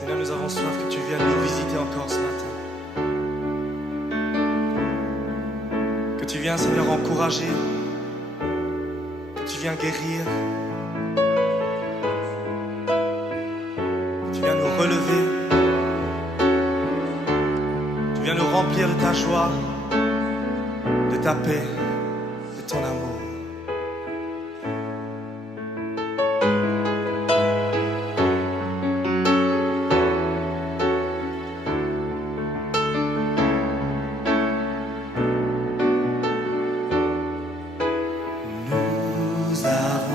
Seigneur, nous avons soif que tu viennes nous visiter encore ce matin. Que tu viennes, Seigneur, encourager. Que tu viennes guérir. Que tu viennes nous relever. Que tu viennes nous remplir de ta joie, de ta paix, de ton amour.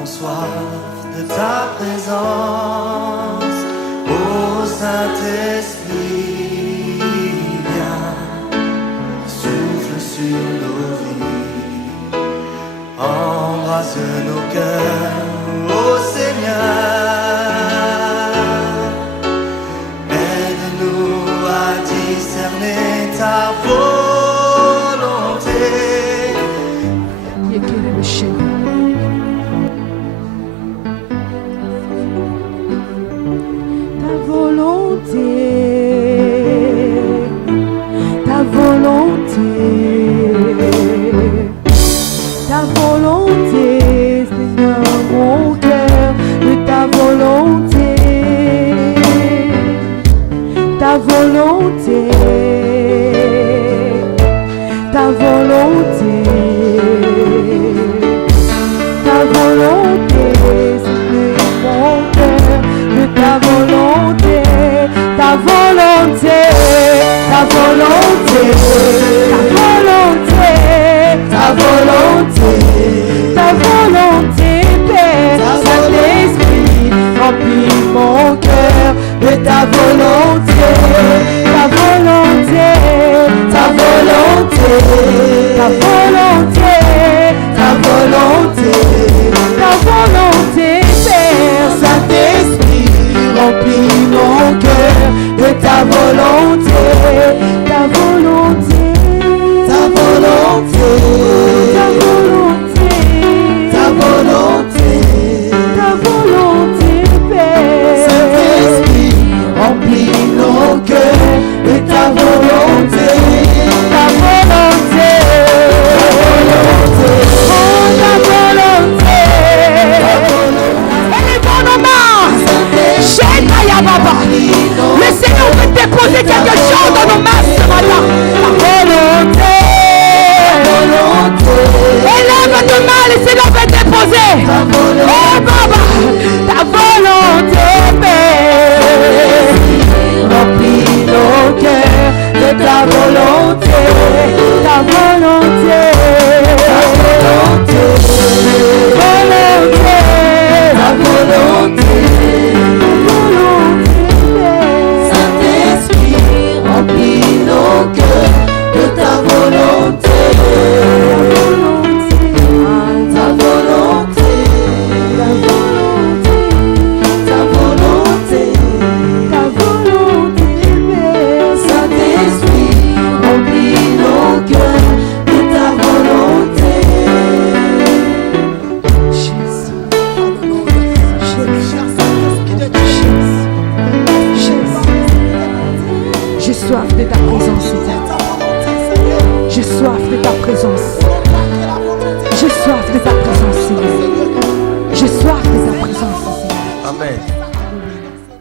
Soif de ta présence, ô Saint-Esprit, viens, souffle sur nos vies, embrasse nos cœurs, ô Seigneur, aide-nous à discerner ta volonté.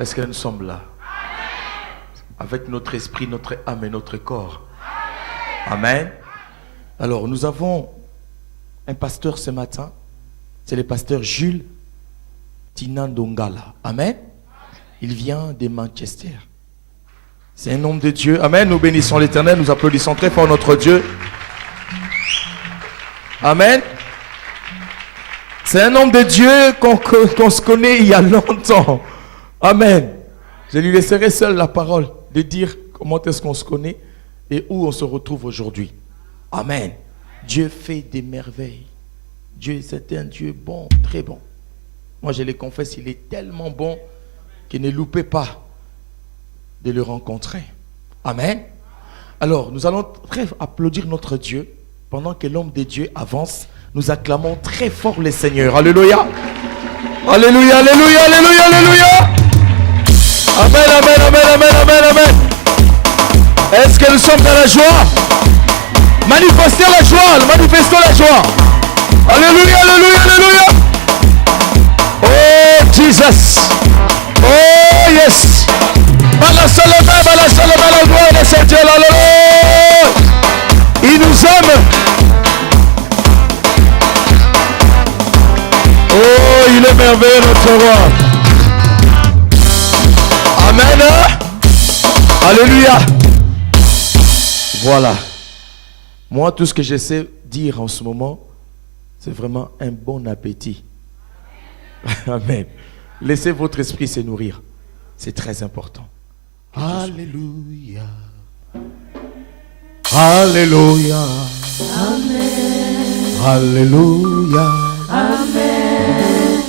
Est-ce que nous sommes là? Avec notre esprit, notre âme et notre corps. Amen. Alors, nous avons un pasteur ce matin. C'est le pasteur Jules Tinandongala. Amen. Il vient de Manchester. C'est un homme de Dieu. Amen. Nous bénissons l'Éternel. Nous applaudissons très fort notre Dieu. Amen. C'est un homme de Dieu qu'on se connaît il y a longtemps. Amen. Je lui laisserai seul la parole de dire comment est-ce qu'on se connaît et où on se retrouve aujourd'hui. Amen. Dieu fait des merveilles. Dieu, c'est un Dieu bon, très bon. Moi, je le confesse, il est tellement bon qu'il ne loupez pas de le rencontrer. Amen. Alors, nous allons très applaudir notre Dieu pendant que l'homme de Dieu avance. Nous acclamons très fort le Seigneur. Alléluia. Alléluia, alléluia, alléluia, alléluia. Amen, amen, amen, amen, amen, amen. Est-ce que nous sommes dans la joie? Manifestez la joie, manifestons la joie. Alléluia, alléluia, alléluia. Oh Jesus. Oh yes. Balance le main, la gloire de ce Dieu. Alléluia. Il nous aime. Oh, il est merveilleux notre roi. Amen. Alléluia. Voilà. Moi, tout ce que je sais dire en ce moment, c'est vraiment un bon appétit. Amen. Laissez votre esprit se nourrir. C'est très important. Alléluia. Alléluia. Amen. Alléluia. Amen.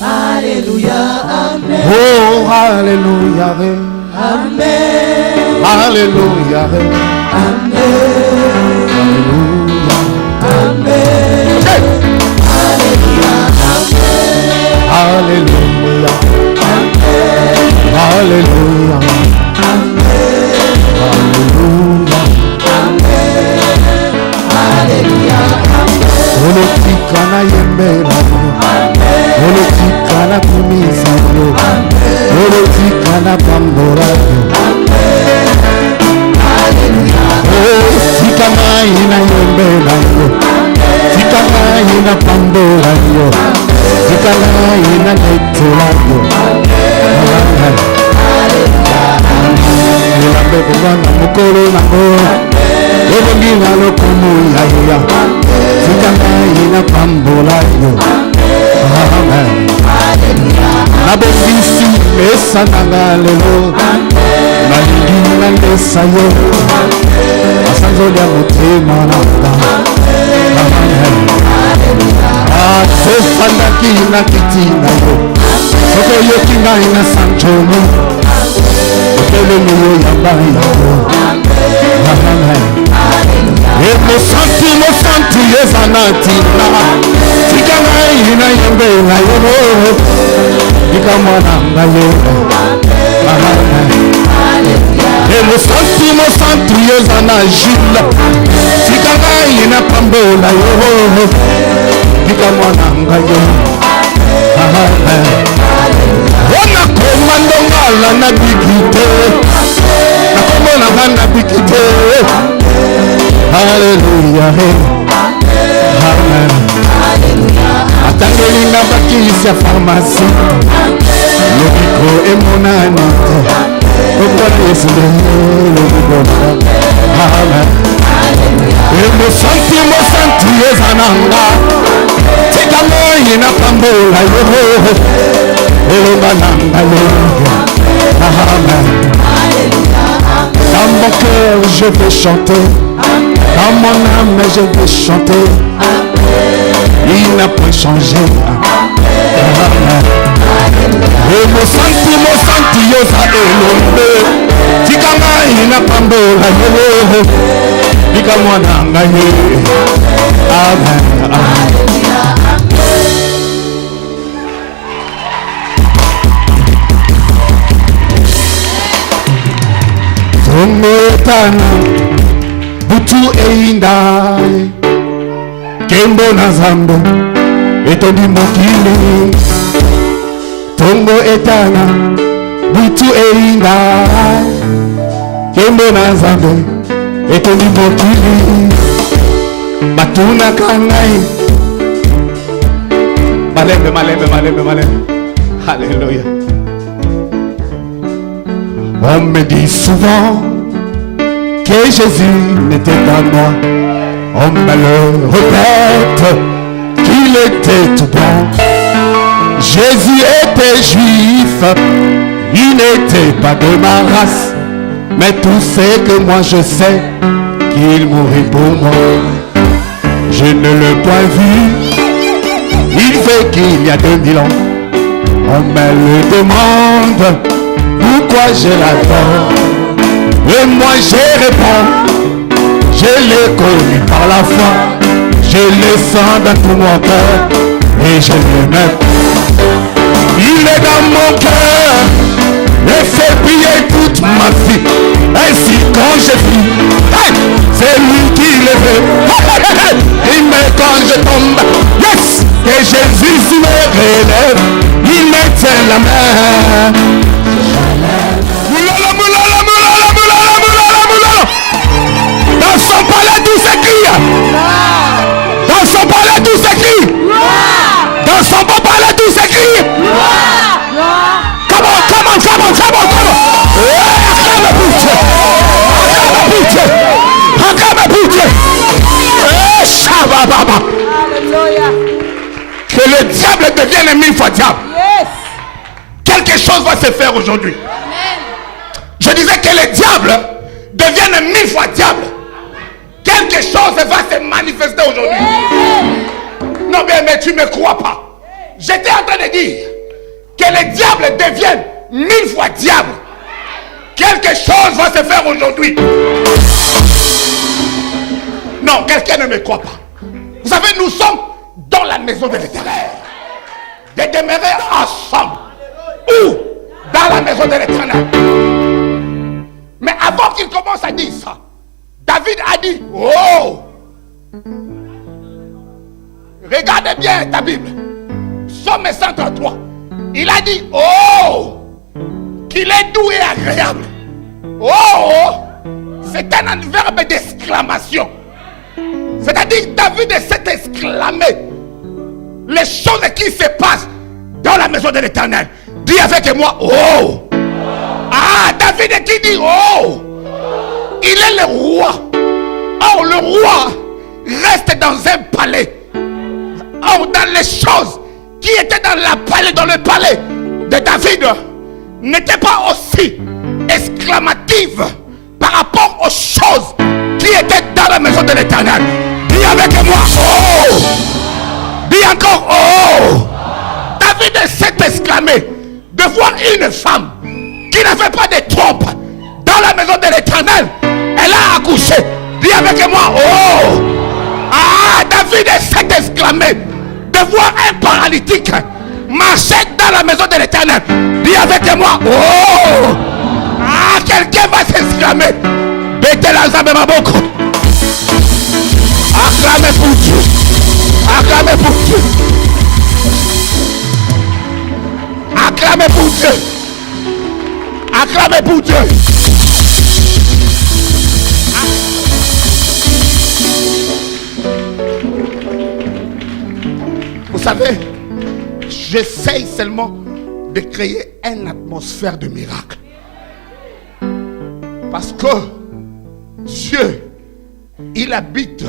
Alléluia. Amen. Oh, alléluia. Amen. Alléluia. Amen. Amen. Alléluia. Alléluia. Alléluia. Olotikana yembela. Olotikana kumisa. Olotikana pambora. Tikana ina yembela. Tikana ina pambora. Tikana ina netela. Bwana mukolo nango ebongina lokumu ya tikanga ina pambola yo amen nabongisi mesa nanga lelo nalingi nandesa yo asanzoli ya motema nanga amen atofandaki na kiti na yo soko yoki ngai na sanchomo Alléluia, mosanti yezanatina tikanga ina yembe na yono ikamwana yo mosanti yezana jila tikanga ina pambola yo ikamwana yo Ona komando ngala na bikite na komona bana bikite Hallelujah Amen Atangeli na bakisha pharmacie Lobiko emonani Kokora Yesu lobiko Amen Mosanti yezananga Tikamo yina pambola yo Dans mon cœur je vais chanter, dans mon âme je vais chanter. Il n'a pas changé. Et mon santi yosa elonde. Tikama ina pambola yo. Tikama nanga yo. Amen. Tongo etana butu einda Kembo na zambo etondi mokili Tongo etana butu einda Kembo na zambo etondi mokili Batuna kangai Malembe Alléluia. On me dit souvent que Jésus n'était pas moi. On me le répète qu'il était tout bon. Jésus était juif, il n'était pas de ma race. Mais tout c'est que moi je sais qu'il mourit pour moi. Je ne l'ai point vu, il fait qu'il y a 2000 ans. On me le demande. Pourquoi je l'attends? Et moi je réponds, je l'ai connu par la foi, je le sens dans tout mon cœur et je l'aime. Il est dans mon cœur, et fait briller toute ma vie. Ainsi quand je vis, hey, c'est lui qui le veut. Il me quand je tombe, yes, et Jésus me relève, il me tient la main. Moulala, moulala, moulala, moulala, moulala, moulala. Dans son palais tout s'écrit. Dans son palais tout s'écrit. Dans son beau palais tout s'écrit. Come on, come on, come on, come on, come on. Que le diable devienne 1000 fois diable. Quelque chose va se faire aujourd'hui. Je disais que le diable devienne 1000 fois diable. Quelque chose va se manifester aujourd'hui. Non mais tu ne me crois pas. J'étais en train de dire que le diable devienne 1000 fois diable. Quelque chose va se faire aujourd'hui. Non, quelqu'un ne me croit pas. Vous savez, nous sommes dans la maison de l'Éternel. De demeurer ensemble. Où? Dans la maison de l'Éternel. Mais avant qu'il commence à dire ça, David a dit, oh! Regardez bien ta Bible. Somme 133. Il a dit, oh! Qu'il est doux et agréable. Oh! C'est un verbe d'exclamation. C'est-à-dire, David s'est exclamé les choses qui se passent dans la maison de l'Éternel. Dis avec moi, oh! Ah, David qui dit, oh! Il est le roi. Or, le roi reste dans un palais. Or, dans les choses qui étaient dans le palais de David, n'étaient pas aussi exclamatives par rapport aux choses qui étaient dans la maison de l'Éternel. Dis avec moi, oh! Dis encore, oh! David s'est exclamé de voir une femme qui ne fait pas de trompe dans la maison de l'Éternel. Elle a accouché. Dis avec moi, oh! Ah, David s'est exclamé de voir un paralytique marcher dans la maison de l'Éternel. Dis avec moi, oh! Ah, quelqu'un va s'exclamer. Bête la ma boko. Acclamez pour Dieu. Acclamez pour Dieu. Acclamez pour Dieu. Acclamez pour Dieu. Vous savez, j'essaye seulement de créer une atmosphère de miracle. Parce que Dieu, il habite,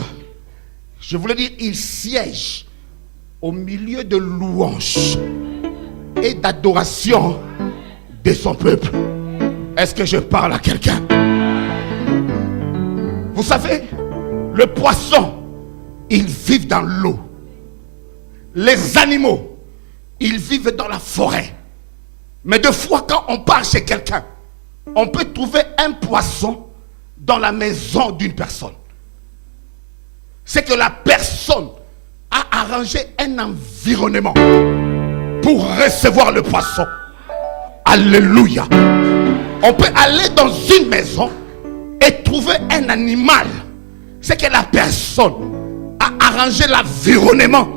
je voulais dire, il siège au milieu de louanges et d'adoration de son peuple. Est-ce que je parle à quelqu'un? Vous savez, le poisson, il vit dans l'eau. Les animaux, ils vivent dans la forêt. Mais des fois, quand on part chez quelqu'un, on peut trouver un poisson dans la maison d'une personne. C'est que la personne a arrangé un environnement pour recevoir le poisson. Alléluia. On peut aller dans une maison et trouver un animal. C'est que la personne a arrangé l'environnement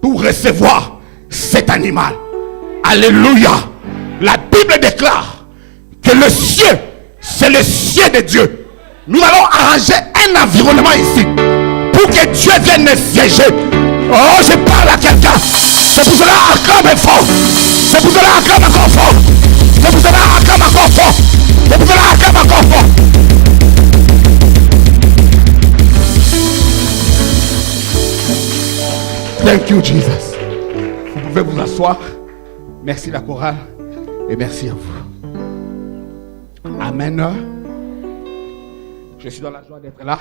pour recevoir cet animal. Alléluia. La Bible déclare que le ciel, c'est le ciel de Dieu. Nous allons arranger un environnement ici pour que Dieu vienne siéger. Oh, je parle à quelqu'un. C'est pour cela acclame fort. C'est pour cela acclame encore fort. C'est pour cela acclame encore fort. C'est pour cela acclame encore fort. Thank you, Jesus. Vous pouvez vous asseoir. Merci la chorale et merci à vous. Amen. Je suis dans la joie d'être là.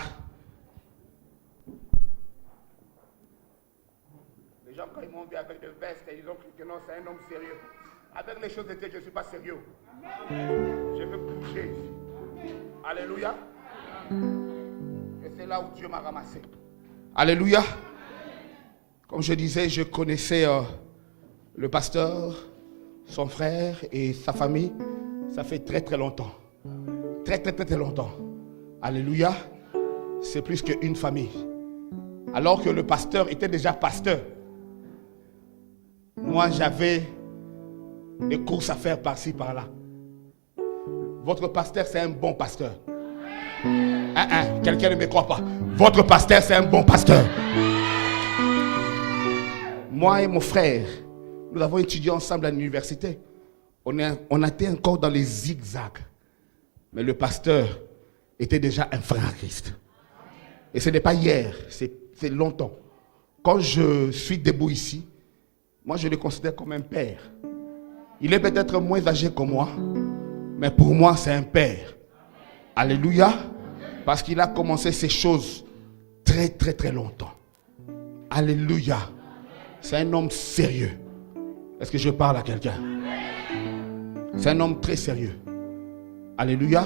Les gens, quand ils m'ont vu avec des vestes, ils ont cru que non, c'est un homme sérieux. Avec les choses de Dieu, je ne suis pas sérieux. Je veux bouger ici. Alléluia. Et c'est là où Dieu m'a ramassé. Alléluia. Comme je disais, je connaissais le pasteur, son frère et sa famille. Ça fait très très longtemps. Très très très très longtemps. Alléluia. C'est plus qu'une famille. Alors que le pasteur était déjà pasteur. Moi j'avais des courses à faire par-ci par-là. Votre pasteur c'est un bon pasteur. Quelqu'un ne me croit pas. Votre pasteur c'est un bon pasteur. Moi et mon frère, nous avons étudié ensemble à l'université. On était encore dans les zigzags. Mais le pasteur était déjà un frère à Christ. Et ce n'est pas hier, c'est longtemps. Quand je suis debout ici, moi je le considère comme un père. Il est peut-être moins âgé que moi, mais pour moi c'est un père. Alléluia. Parce qu'il a commencé ces choses très très très longtemps. Alléluia. C'est un homme sérieux. Est-ce que je parle à quelqu'un? C'est un homme très sérieux. Alléluia.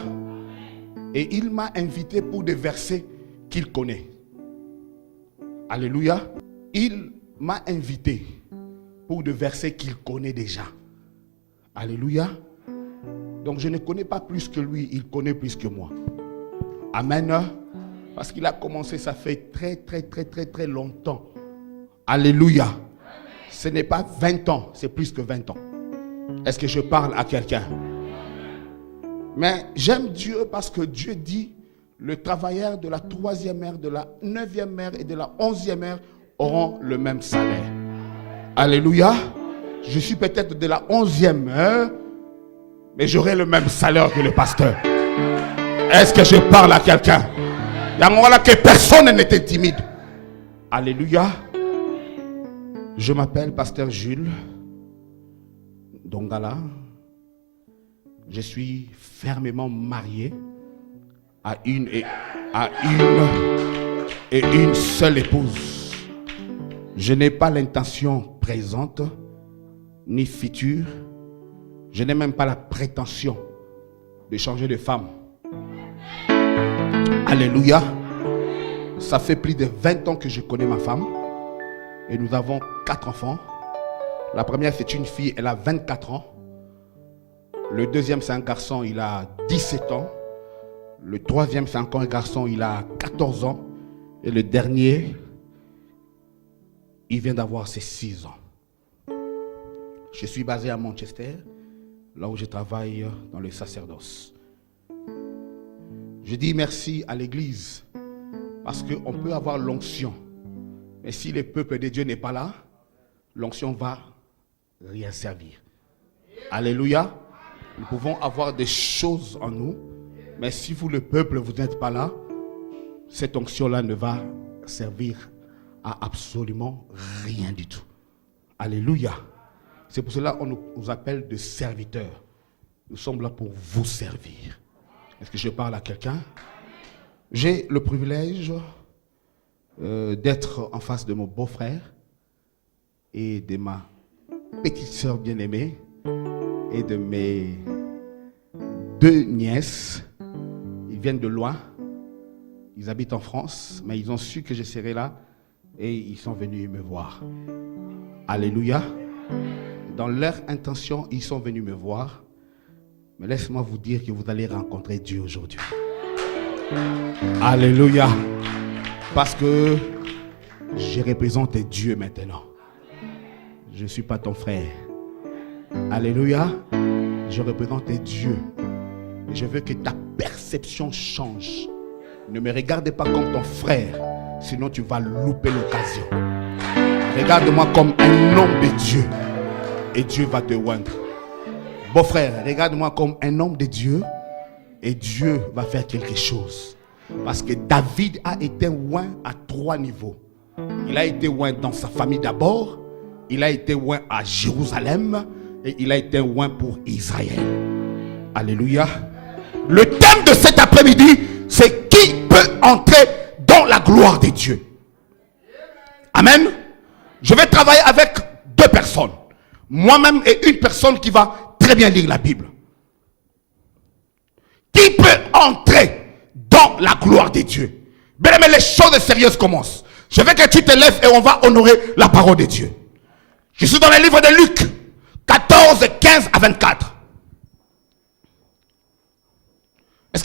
Et il m'a invité pour des versets qu'il connaît. Alléluia. Il m'a invité pour des versets qu'il connaît déjà. Alléluia. Donc je ne connais pas plus que lui, il connaît plus que moi. Amen. Parce qu'il a commencé, ça fait très très très très très longtemps. Alléluia. Ce n'est pas 20 ans, c'est plus que 20 ans. Est-ce que je parle à quelqu'un? Mais j'aime Dieu parce que Dieu dit, le travailleur de la 3e heure, de la 9e heure et de la 11e heure auront le même salaire. Alléluia. Je suis peut-être de la 11e heure, mais j'aurai le même salaire que le pasteur. Est-ce que je parle à quelqu'un? Il y a un moment là que personne n'était timide. Alléluia. Je m'appelle pasteur Jules Dongala. Je suis fermement marié à une seule épouse. Je n'ai pas l'intention présente ni future. Je n'ai même pas la prétention de changer de femme. Alléluia. Ça fait plus de 20 ans que je connais ma femme. Et nous avons 4 enfants. La première, c'est une fille, elle a 24 ans. Le deuxième, c'est un garçon, il a 17 ans. Le troisième, c'est encore un garçon, il a 14 ans. Et le dernier, il vient d'avoir ses 6 ans. Je suis basé à Manchester, là où je travaille dans le sacerdoce. Je dis merci à l'église, parce qu'on peut avoir l'onction. Mais si le peuple de Dieu n'est pas là, l'onction va rien servir. Alléluia. Nous pouvons avoir des choses en nous, mais si vous, le peuple, vous n'êtes pas là, cette onction-là ne va servir à absolument rien du tout. Alléluia. C'est pour cela qu'on nous appelle de serviteurs. Nous sommes là pour vous servir. Est-ce que je parle à quelqu'un? J'ai le privilège d'être en face de mon beau-frère et de ma petite sœur bien-aimée et de mes 2 nièces. Ils viennent de loin. Ils habitent en France, mais ils ont su que je serais là et ils sont venus me voir. Alléluia. Dans leur intention, ils sont venus me voir. Mais laisse-moi vous dire que vous allez rencontrer Dieu aujourd'hui. Alléluia. Parce que je représente Dieu maintenant. Je ne suis pas ton frère. Alléluia. Je représente Dieu. Et je veux que ta perception change. Ne me regarde pas comme ton frère, sinon tu vas louper l'occasion. Regarde-moi comme un homme de Dieu et Dieu va te oindre. Beau frère, regarde-moi comme un homme de Dieu et Dieu va faire quelque chose. Parce que David a été oint à 3 niveaux. Il a été oint dans sa famille d'abord, il a été oint à Jérusalem et il a été oint pour Israël. Alléluia. Le thème de cet après-midi, c'est qui peut entrer dans la gloire de Dieu. Amen. Je vais travailler avec 2 personnes. Moi-même et une personne qui va très bien lire la Bible. Qui peut entrer dans la gloire de Dieu? Bien aimé, les choses sérieuses commencent. Je veux que tu te lèves et on va honorer la parole de Dieu. Je suis dans le livre de Luc 14, 15 à 24.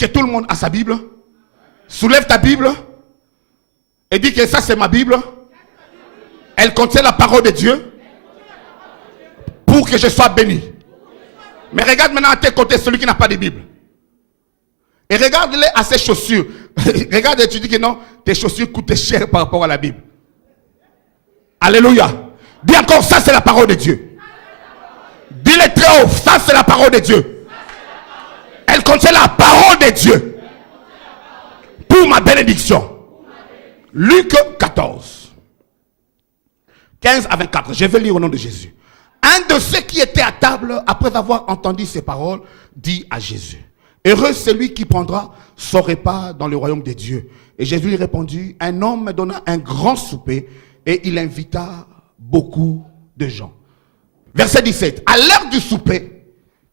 que tout le monde a sa Bible? Soulève ta Bible et dis que ça c'est ma Bible. Elle contient la parole de Dieu pour que je sois béni. Mais regarde maintenant à tes côtés celui qui n'a pas de Bible. Et regarde-les à ses chaussures. Regarde et tu dis que non, tes chaussures coûtent cher par rapport à la Bible. Alléluia. Dis encore, ça c'est la parole de Dieu. Dis-le très haut, ça c'est la parole de Dieu. Elle contient la parole de Dieu pour ma bénédiction. Luc 14, 15 à 24. Je vais lire au nom de Jésus. Un de ceux qui étaient à table, après avoir entendu ces paroles, dit à Jésus: heureux celui qui prendra son repas dans le royaume de Dieu. Et Jésus lui répondit: un homme me donna un grand souper et il invita beaucoup de gens. Verset 17. À l'heure du souper,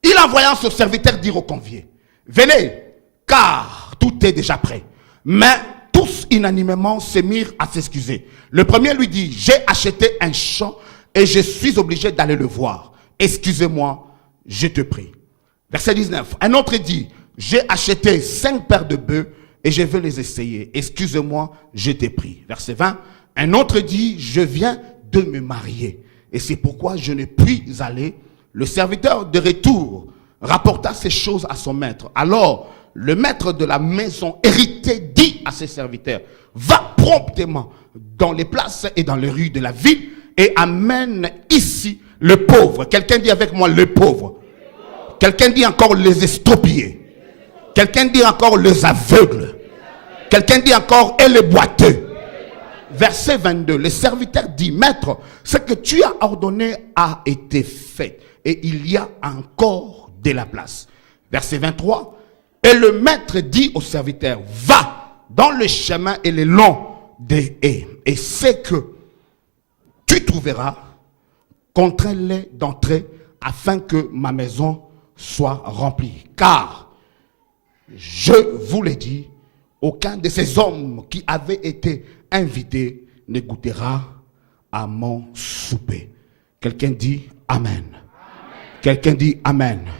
il envoya son serviteur dire aux conviés: venez, car tout est déjà prêt. Mais tous unanimement se mirent à s'excuser. Le premier lui dit: j'ai acheté un champ et je suis obligé d'aller le voir. Excusez-moi, je te prie. Verset 19. Un autre dit: j'ai acheté 5 paires de bœufs et je vais les essayer. Excusez-moi, je te prie. Verset 20. Un autre dit: je viens de me marier et c'est pourquoi je ne puis aller. Le serviteur de retour rapporta ces choses à son maître. Alors le maître de la maison héritée dit à ses serviteurs: va promptement dans les places et dans les rues de la ville et amène ici le pauvre. Quelqu'un dit avec moi le pauvre. Quelqu'un dit encore les estropiés. Quelqu'un dit encore les aveugles. Quelqu'un dit encore et les boiteux. Verset 22, le serviteur dit: maître, ce que tu as ordonné a été fait et il y a encore de la place. Verset 23, et le maître dit au serviteur: va dans le chemin et le long des haies, et c'est que tu trouveras, contrains-les d'entrer afin que ma maison soit remplie. Car, je vous l'ai dit, aucun de ces hommes qui avaient été invités ne goûtera à mon souper. Quelqu'un dit Amen. Amen. Quelqu'un dit Amen. Amen.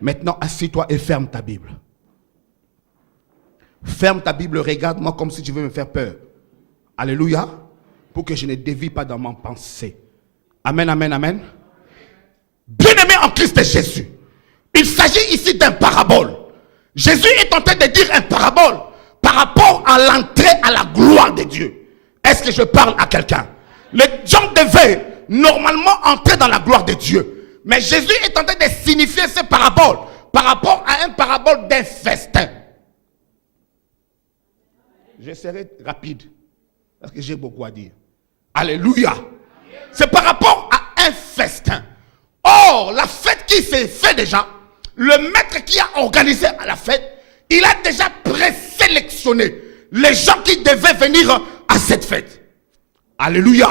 Maintenant, assieds-toi et ferme ta Bible. Ferme ta Bible, regarde-moi comme si tu veux me faire peur. Alléluia. Pour que je ne dévie pas dans mon pensée. Amen, amen, amen. Bien-aimé en Christ Jésus, il s'agit ici d'un parabole. Jésus est en train de dire un parabole par rapport à l'entrée à la gloire de Dieu. Est-ce que je parle à quelqu'un? Les gens devaient normalement entrer dans la gloire de Dieu. Mais Jésus est en train de signifier ce parabole par rapport à un parabole d'un festin. Je serai rapide parce que j'ai beaucoup à dire. Alléluia. C'est par rapport à un festin. Or, la fête qui s'est faite déjà, le maître qui a organisé la fête, il a déjà présélectionné les gens qui devaient venir à cette fête. Alléluia.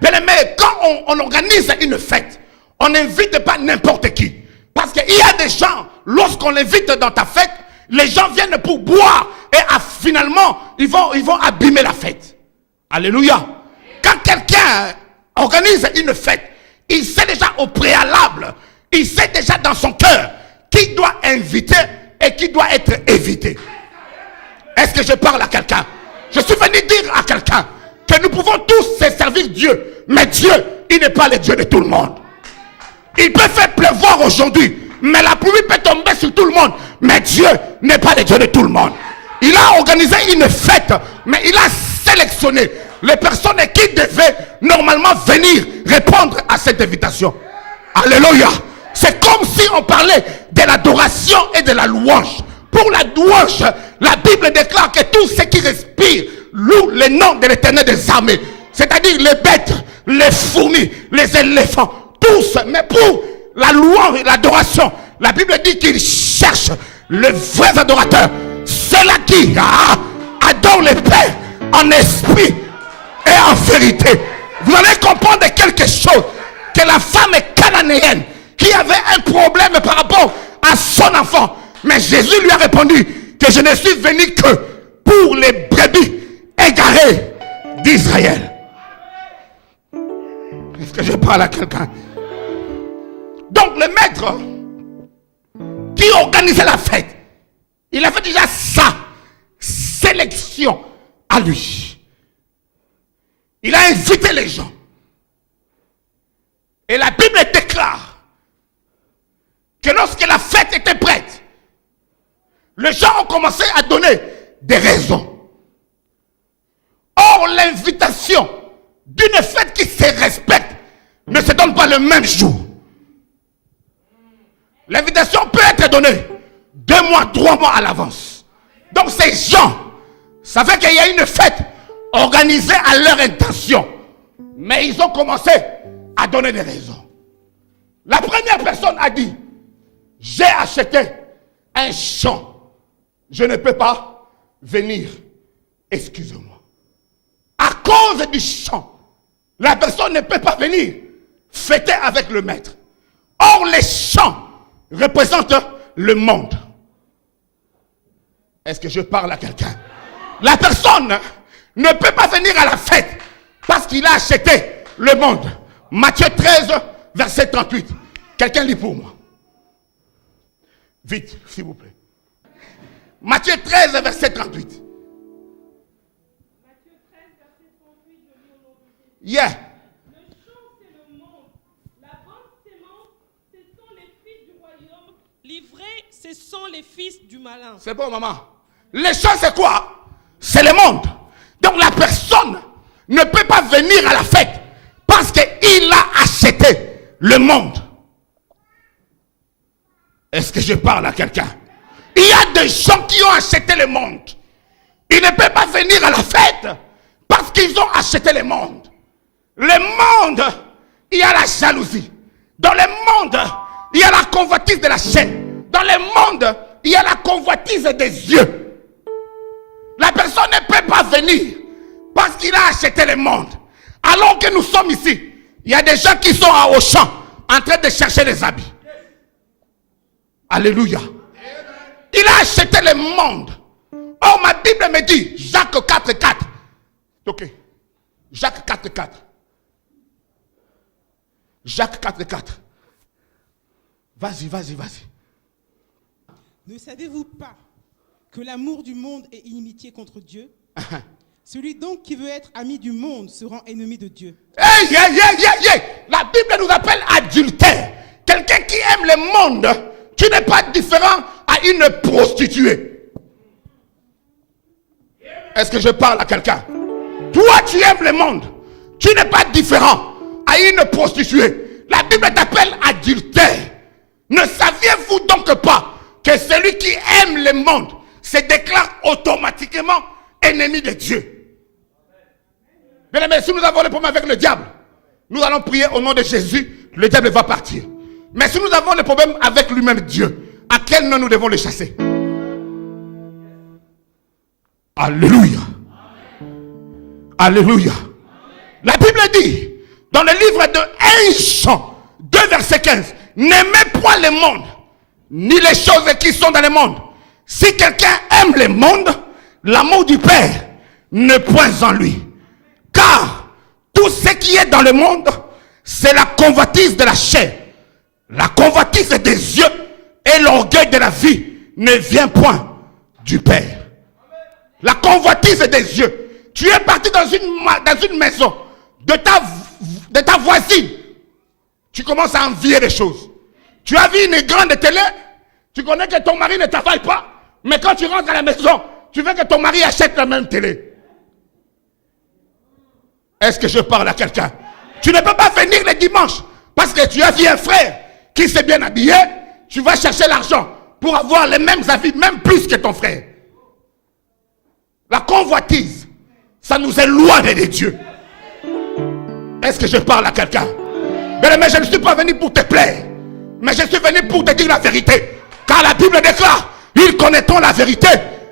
Bien-aimé, quand on organise une fête, on n'invite pas n'importe qui. Parce qu'il y a des gens, lorsqu'on l'invite dans ta fête, les gens viennent pour boire et finalement, ils vont abîmer la fête. Alléluia. Quand quelqu'un organise une fête, il sait déjà au préalable, il sait déjà dans son cœur qui doit inviter et qui doit être évité. Est-ce que je parle à quelqu'un? Je suis venu dire à quelqu'un que nous pouvons tous se servir Dieu, mais Dieu, il n'est pas le Dieu de tout le monde. Il peut faire pleuvoir aujourd'hui, mais la pluie peut tomber sur tout le monde, mais Dieu n'est pas le Dieu de tout le monde. Il a organisé une fête, mais il a sélectionné les personnes qui devaient normalement venir répondre à cette invitation. Alléluia. C'est comme si on parlait de l'adoration et de la louange. Pour la louange, la Bible déclare que tous ceux qui respirent louent le nom de l'Éternel des armées. C'est-à-dire les bêtes, les fourmis, les éléphants, tous. Mais pour la louange et l'adoration, la Bible dit qu'il cherche les vrais adorateurs. Ceux-là qui adorent le Père en esprit et en vérité. Vous allez comprendre quelque chose, que la femme cananéenne qui avait un problème par rapport à son enfant, mais Jésus lui a répondu que je ne suis venu que pour les brebis égarées d'Israël. Est-ce que je parle à quelqu'un? Donc le maître qui organisait la fête, Il avait déjà sa sélection à lui. Il a invité les gens. Et la Bible déclare que lorsque la fête était prête, les gens ont commencé à donner des raisons. Or, l'invitation d'une fête qui se respecte ne se donne pas le même jour. L'invitation peut être donnée 2 mois, 3 mois à l'avance. Donc ces gens savaient qu'il y a une fête organisée à leur intention. Mais ils ont commencé à donner des raisons. La première personne a dit, j'ai acheté un champ. Je ne peux pas venir. Excusez-moi. À cause du champ, la personne ne peut pas venir fêter avec le maître. Or, les champs représentent le monde. Est-ce que je parle à quelqu'un? La personne ne peut pas venir à la fête parce qu'il a acheté le monde. Matthieu 13, verset 38. Quelqu'un lit pour moi. Vite, s'il vous plaît. Matthieu 13, verset 38. Matthieu 13, verset 38, je lis au nom de Jésus. Yeah. Le champ, c'est le monde. La bonne sémence, ce sont les fils du royaume. L'ivrée, ce sont les fils du malin. C'est bon, maman. Les champs, c'est quoi? C'est le monde. Donc la personne ne peut pas venir à la fête parce qu'il a acheté le monde. Est-ce que je parle à quelqu'un? Il y a des gens qui ont acheté le monde. Ils ne peuvent pas venir à la fête parce qu'ils ont acheté le monde. Le monde, il y a la jalousie. Dans le monde, il y a la convoitise de la chair. Dans le monde, il y a la convoitise des yeux. La personne ne peut pas venir parce qu'il a acheté le monde. Alors que nous sommes ici, il y a des gens qui sont à Auchan en train de chercher les habits. Alléluia. Il a acheté le monde. Or, ma Bible me dit, Jacques 4,4. Ok. Jacques 4,4. Jacques 4,4. Vas-y. Ne savez-vous pas que l'amour du monde est inimitié contre Dieu? Celui donc qui veut être ami du monde se rend ennemi de Dieu. Hey. La Bible nous appelle adultère. Quelqu'un qui aime le monde, tu n'es pas différent à une prostituée. Est-ce que je parle à quelqu'un? Toi, tu aimes le monde. Tu n'es pas différent à une prostituée. La Bible t'appelle adultère. Ne saviez-vous donc pas que celui qui aime le monde se déclare automatiquement ennemi de Dieu? Bien aimé, si nous avons le problème avec le diable, nous allons prier au nom de Jésus, le diable va partir. Mais si nous avons le problème avec lui-même Dieu, à quel nom nous devons le chasser? Alléluia. Alléluia. La Bible dit, dans le livre de 1 Jean 2, verset 15, n'aimez point le monde, ni les choses qui sont dans le monde. Si quelqu'un aime le monde, l'amour du Père ne point en lui. Car tout ce qui est dans le monde, c'est la convoitise de la chair, la convoitise des yeux et l'orgueil de la vie ne vient point du Père. La convoitise des yeux. Tu es parti dans une maison de ta voisine. Tu commences à envier des choses. Tu as vu une grande télé. Tu connais que ton mari ne travaille pas. Mais quand tu rentres à la maison, tu veux que ton mari achète la même télé. Est-ce que je parle à quelqu'un? Tu ne peux pas venir le dimanche parce que tu as vu un frère qui s'est bien habillé. Tu vas chercher l'argent pour avoir les mêmes avis, même plus que ton frère. La convoitise, ça nous éloigne de Dieu. Est-ce que je parle à quelqu'un? Mais je ne suis pas venu pour te plaire, mais je suis venu pour te dire la vérité. Car la Bible déclare, ils connaîtront la vérité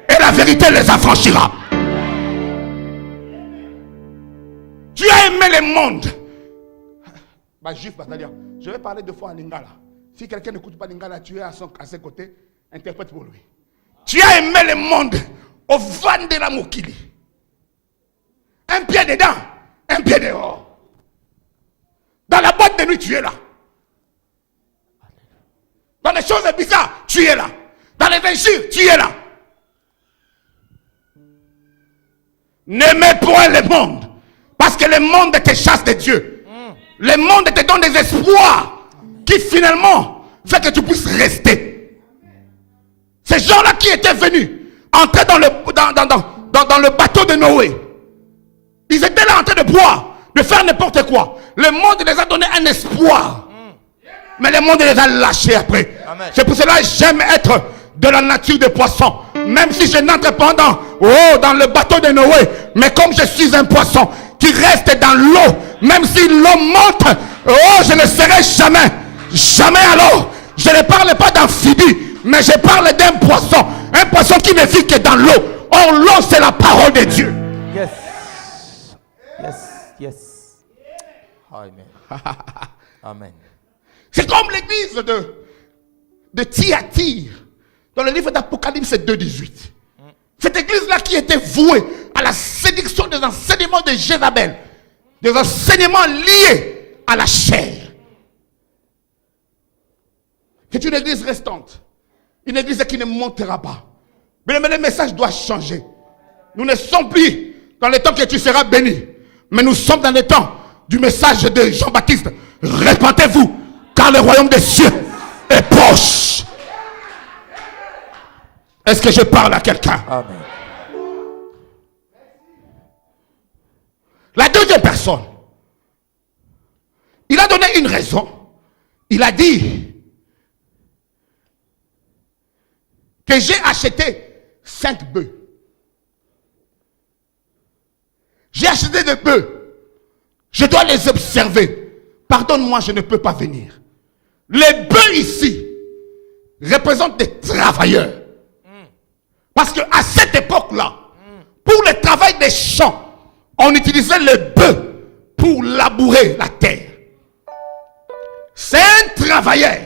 et la vérité les affranchira. Tu as aimé le monde. Je vais parler 2 fois en lingala. Si quelqu'un n'écoute pas lingala, tu es à ses côtés, interprète pour lui. Tu as aimé le monde au vent de la Mokili. Un pied dedans, un pied dehors. Dans la boîte de nuit, tu es là. Dans les choses bizarres, tu es là. Dans les injures, tu es là. N'aimez point le monde. Parce que le monde te chasse de Dieu. Le monde te donne des espoirs qui finalement fait que tu puisses rester. Ces gens-là qui étaient venus entrer dans le bateau de Noé. Ils étaient là en train de boire, de faire n'importe quoi. Le monde les a donné un espoir. Mais le monde les a lâchés après. C'est pour cela que j'aime être de la nature des poissons. Même si je n'entre pas dans le bateau de Noé. Mais comme je suis un poisson qui reste dans l'eau, même si l'eau monte, je ne serai jamais. Jamais alors. Je ne parle pas d'amphibie, mais je parle d'un poisson. Un poisson qui ne vit que dans l'eau. Or, l'eau, c'est la parole de Dieu. Yes. Yes. Yes. Amen. Amen. C'est comme l'église de Thyatire, dans le livre d'Apocalypse 2,18. Cette église-là qui était vouée à la séduction des enseignements de Jézabel, des enseignements liés à la chair. C'est une église restante, une église qui ne montera pas. Mais le message doit changer. Nous ne sommes plus dans le temps que tu seras béni, mais nous sommes dans le temps du message de Jean-Baptiste. Répentez-vous, car le royaume des cieux est proche. Est-ce que je parle à quelqu'un? Amen. La deuxième personne, il a donné une raison. Il a dit que j'ai acheté 5 bœufs. J'ai acheté des bœufs. Je dois les observer. Pardonne-moi, je ne peux pas venir. Les bœufs ici représentent des travailleurs. Parce qu'à cette époque-là, pour le travail des champs, on utilisait les bœufs pour labourer la terre. C'est un travailleur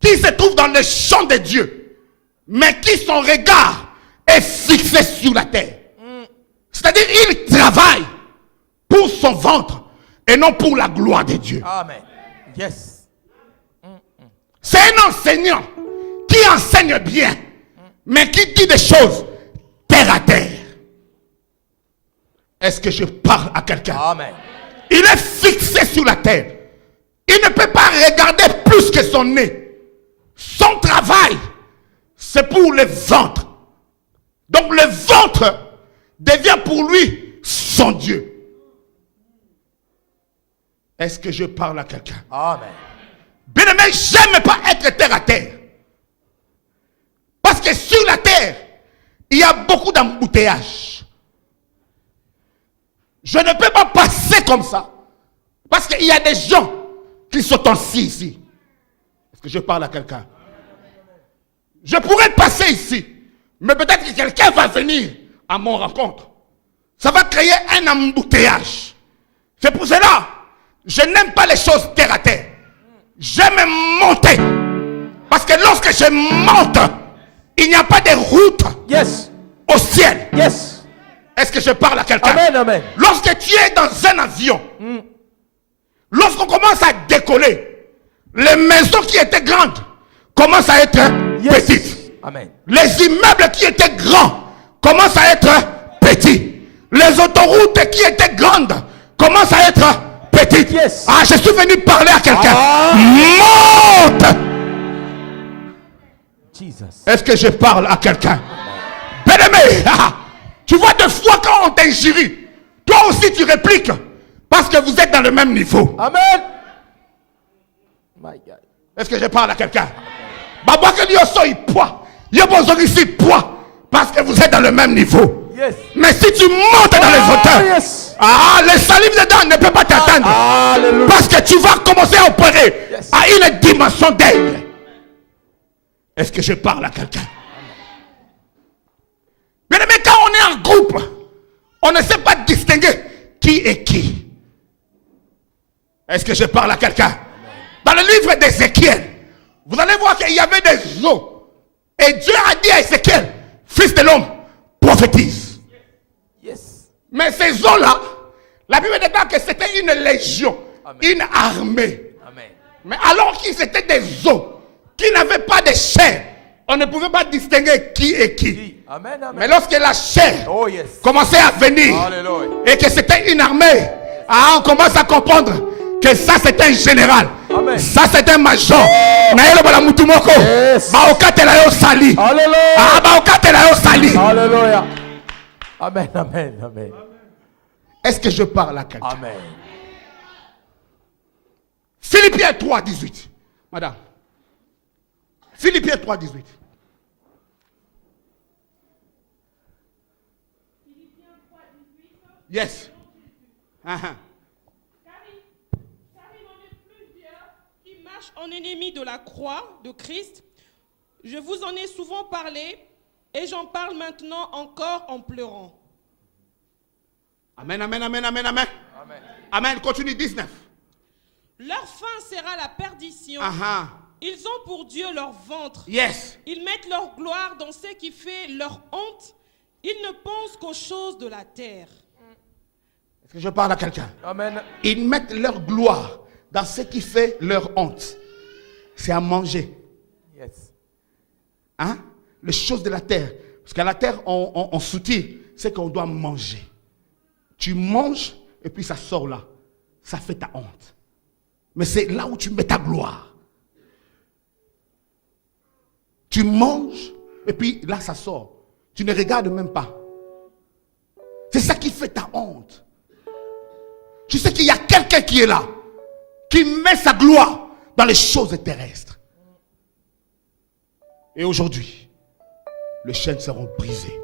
qui se trouve dans le champ de Dieu, mais qui son regard est fixé sur la terre. C'est-à-dire il travaille pour son ventre et non pour la gloire de Dieu. Amen. Yes. C'est un enseignant qui enseigne bien, mais qui dit des choses terre à terre. Est-ce que je parle à quelqu'un? Amen. Il est fixé sur la terre. Il ne peut pas regarder plus que son nez. Son travail, c'est pour le ventre. Donc le ventre devient pour lui son Dieu. Est-ce que je parle à quelqu'un? Amen. Bien-aimé, j'aime pas être terre à terre. Parce que sur la terre, il y a beaucoup d'embouteillages. Je ne peux pas passer comme ça. Parce qu'il y a des gens qui sont assis ici. Est-ce que je parle à quelqu'un? Je pourrais passer ici. Mais peut-être que quelqu'un va venir à mon rencontre. Ça va créer un embouteillage. C'est pour cela, je n'aime pas les choses terre à terre. J'aime monter. Parce que lorsque je monte, il n'y a pas de route Yes. au ciel. Yes. Est-ce que je parle à quelqu'un? Amen, amen. Lorsque tu es dans un avion, lorsqu'on commence à décoller, les maisons qui étaient grandes commencent à être petites. Amen. Les immeubles qui étaient grands commencent à être petits. Les autoroutes qui étaient grandes commencent à être petites. Yes. Ah, je suis venu parler à quelqu'un. Ah. Monte. Jesus. Est-ce que je parle à quelqu'un? Bien-aimé, tu vois des fois quand on t'injurie, toi aussi tu répliques parce que vous êtes dans le même niveau. Amen. My God. Est-ce que je parle à quelqu'un? Baba que Dieu soit poids. Il y a besoin ici poids parce que vous êtes dans le même niveau. Yes. Mais si tu montes dans les hauteurs, Yes. le salive dedans ne peut pas t'atteindre. Alléluia. Parce que tu vas commencer à opérer Yes. à une dimension d'aigle. Est-ce que je parle à quelqu'un? Bien aimé, quand on est en groupe, on ne sait pas distinguer qui est qui. Est-ce que je parle à quelqu'un? Dans le livre d'Ézéchiel, vous allez voir qu'il y avait des eaux. Et Dieu a dit à Ézéchiel, fils de l'homme, prophétise. Yes. Mais ces eaux-là, la Bible déclare que c'était une légion, Amen. une armée. Amen. Mais alors qu'ils étaient des eaux qui n'avaient pas de chair, on ne pouvait pas distinguer qui est qui. Amen, amen. Mais lorsque la chair Oh yes. commençait à venir Alléluia. et que c'était une armée, on commence à comprendre que ça c'est un général. Amen. Ça c'est un major. Naelo bala mutumoko. Yes. Baokatela yo sali. Alléluia. Ah baokatela yo sali. Alléluia. Amen, amen, amen. Est-ce que je parle à quelqu'un? Amen. Philippiens 3, 18. Madame. Philippiens 3, 18. Yes. Car il en est plusieurs qui marchent en ennemis de la croix de Christ. Je vous en ai souvent parlé et j'en parle maintenant encore en pleurant. Amen, amen, amen, amen, amen. Amen. Amen. Continue 19. Leur fin sera la perdition. Aha. Ils ont pour Dieu leur ventre. Yes. Ils mettent leur gloire dans ce qui fait leur honte. Ils ne pensent qu'aux choses de la terre. Est-ce que je parle à quelqu'un? Amen. Ils mettent leur gloire dans ce qui fait leur honte. C'est à manger. Yes. Hein? Les choses de la terre. Parce qu'à la terre, on soutient, c'est qu'on doit manger. Tu manges et puis ça sort là. Ça fait ta honte. Mais c'est là où tu mets ta gloire. Tu manges et puis là ça sort. Tu ne regardes même pas. C'est ça qui fait ta honte. Tu sais qu'il y a quelqu'un qui est là, qui met sa gloire dans les choses terrestres. Et aujourd'hui, les chaînes seront brisées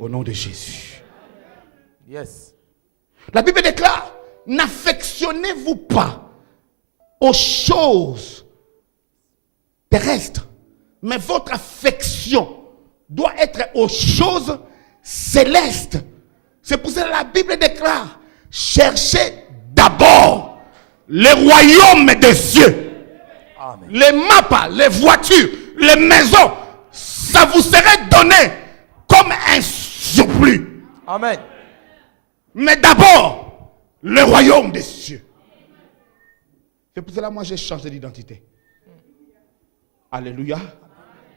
au nom de Jésus. Yes. La Bible déclare, n'affectionnez-vous pas aux choses terrestres, mais votre affection doit être aux choses célestes. C'est pour ça que la Bible déclare, cherchez d'abord les royaumes des cieux. Amen. Les mapas, les voitures, les maisons, ça vous serait donné comme un surplus. Amen. Mais d'abord, le royaume des cieux. C'est pour cela que moi j'ai changé d'identité. Alléluia.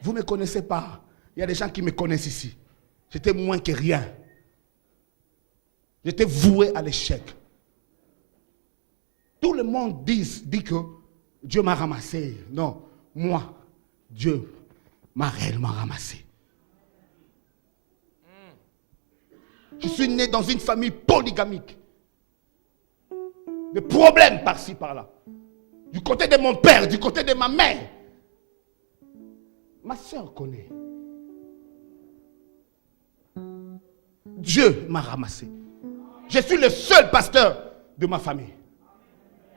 Vous ne me connaissez pas. Il y a des gens qui me connaissent ici. J'étais moins que rien. J'étais voué à l'échec. Tout le monde dit que Dieu m'a ramassé. Non, moi, Dieu m'a réellement ramassé. Je suis né dans une famille polygamique. Des problèmes par-ci, par-là. Du côté de mon père, du côté de ma mère. Ma soeur connaît. Dieu m'a ramassé. Je suis le seul pasteur de ma famille.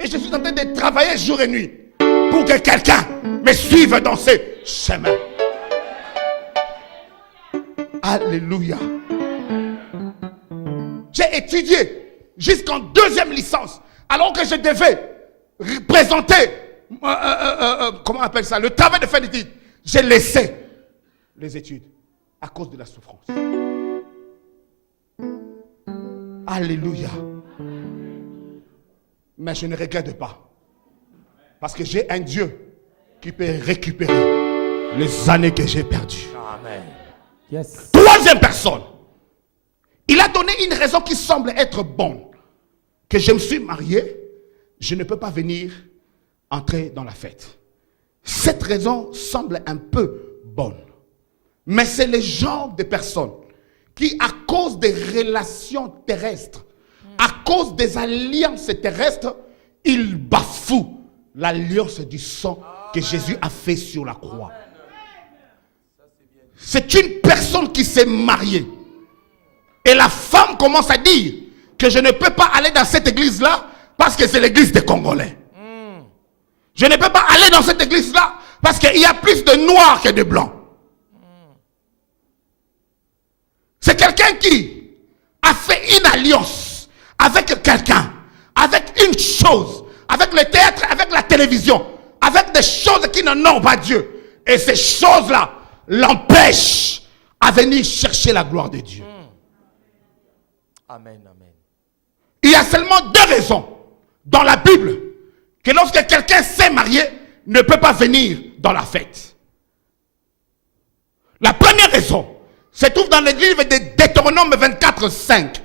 Et je suis en train de travailler jour et nuit pour que quelqu'un me suive dans ce chemin. Alléluia. J'ai étudié jusqu'en 2e licence, alors que je devais présenter, comment on appelle ça, le travail de fin d'études. J'ai laissé les études à cause de la souffrance. Alléluia. Mais je ne regrette pas. Parce que j'ai un Dieu qui peut récupérer les années que j'ai perdues. Amen. Yes. 3e personne. Il a donné une raison qui semble être bonne. Que je me suis marié, je ne peux pas venir entrer dans la fête. Cette raison semble un peu bonne. Mais c'est le genre de personnes qui, à cause des relations terrestres, à cause des alliances terrestres, ils bafouent l'alliance du sang que Jésus a fait sur la croix. C'est une personne qui s'est mariée. Et la femme commence à dire que je ne peux pas aller dans cette église-là parce que c'est l'église des Congolais. Je ne peux pas aller dans cette église-là parce qu'il y a plus de noirs que de blancs. C'est quelqu'un qui a fait une alliance avec quelqu'un, avec une chose, avec le théâtre, avec la télévision, avec des choses qui n'honorent pas Dieu. Et ces choses-là l'empêchent à venir chercher la gloire de Dieu. Amen, amen. Il y a seulement 2 raisons dans la Bible que lorsque quelqu'un s'est marié, ne peut pas venir dans la fête. La première raison, se trouve dans le livre de Deutéronome 24, 5.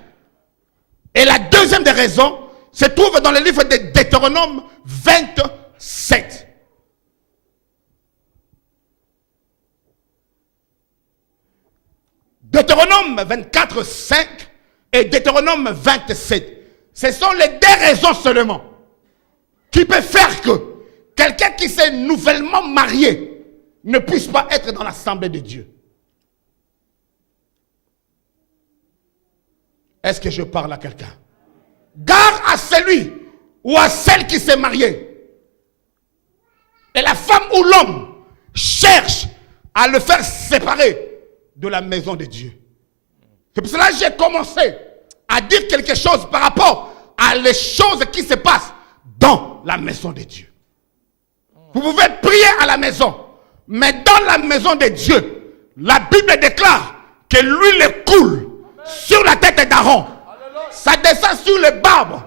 Et la deuxième des raisons se trouve dans le livre de Deutéronome 27. Deutéronome 24, 5 et Deutéronome 27. Ce sont les deux raisons seulement qui peuvent faire que quelqu'un qui s'est nouvellement marié ne puisse pas être dans l'assemblée de Dieu. Est-ce que je parle à quelqu'un? Gare à celui ou à celle qui s'est mariée. Et la femme ou l'homme cherche à le faire séparer de la maison de Dieu. C'est pour cela que j'ai commencé à dire quelque chose par rapport à les choses qui se passent dans la maison de Dieu. Vous pouvez prier à la maison, mais dans la maison de Dieu, la Bible déclare que l'huile coule sur la tête d'Aaron. Ça descend sur les barbes.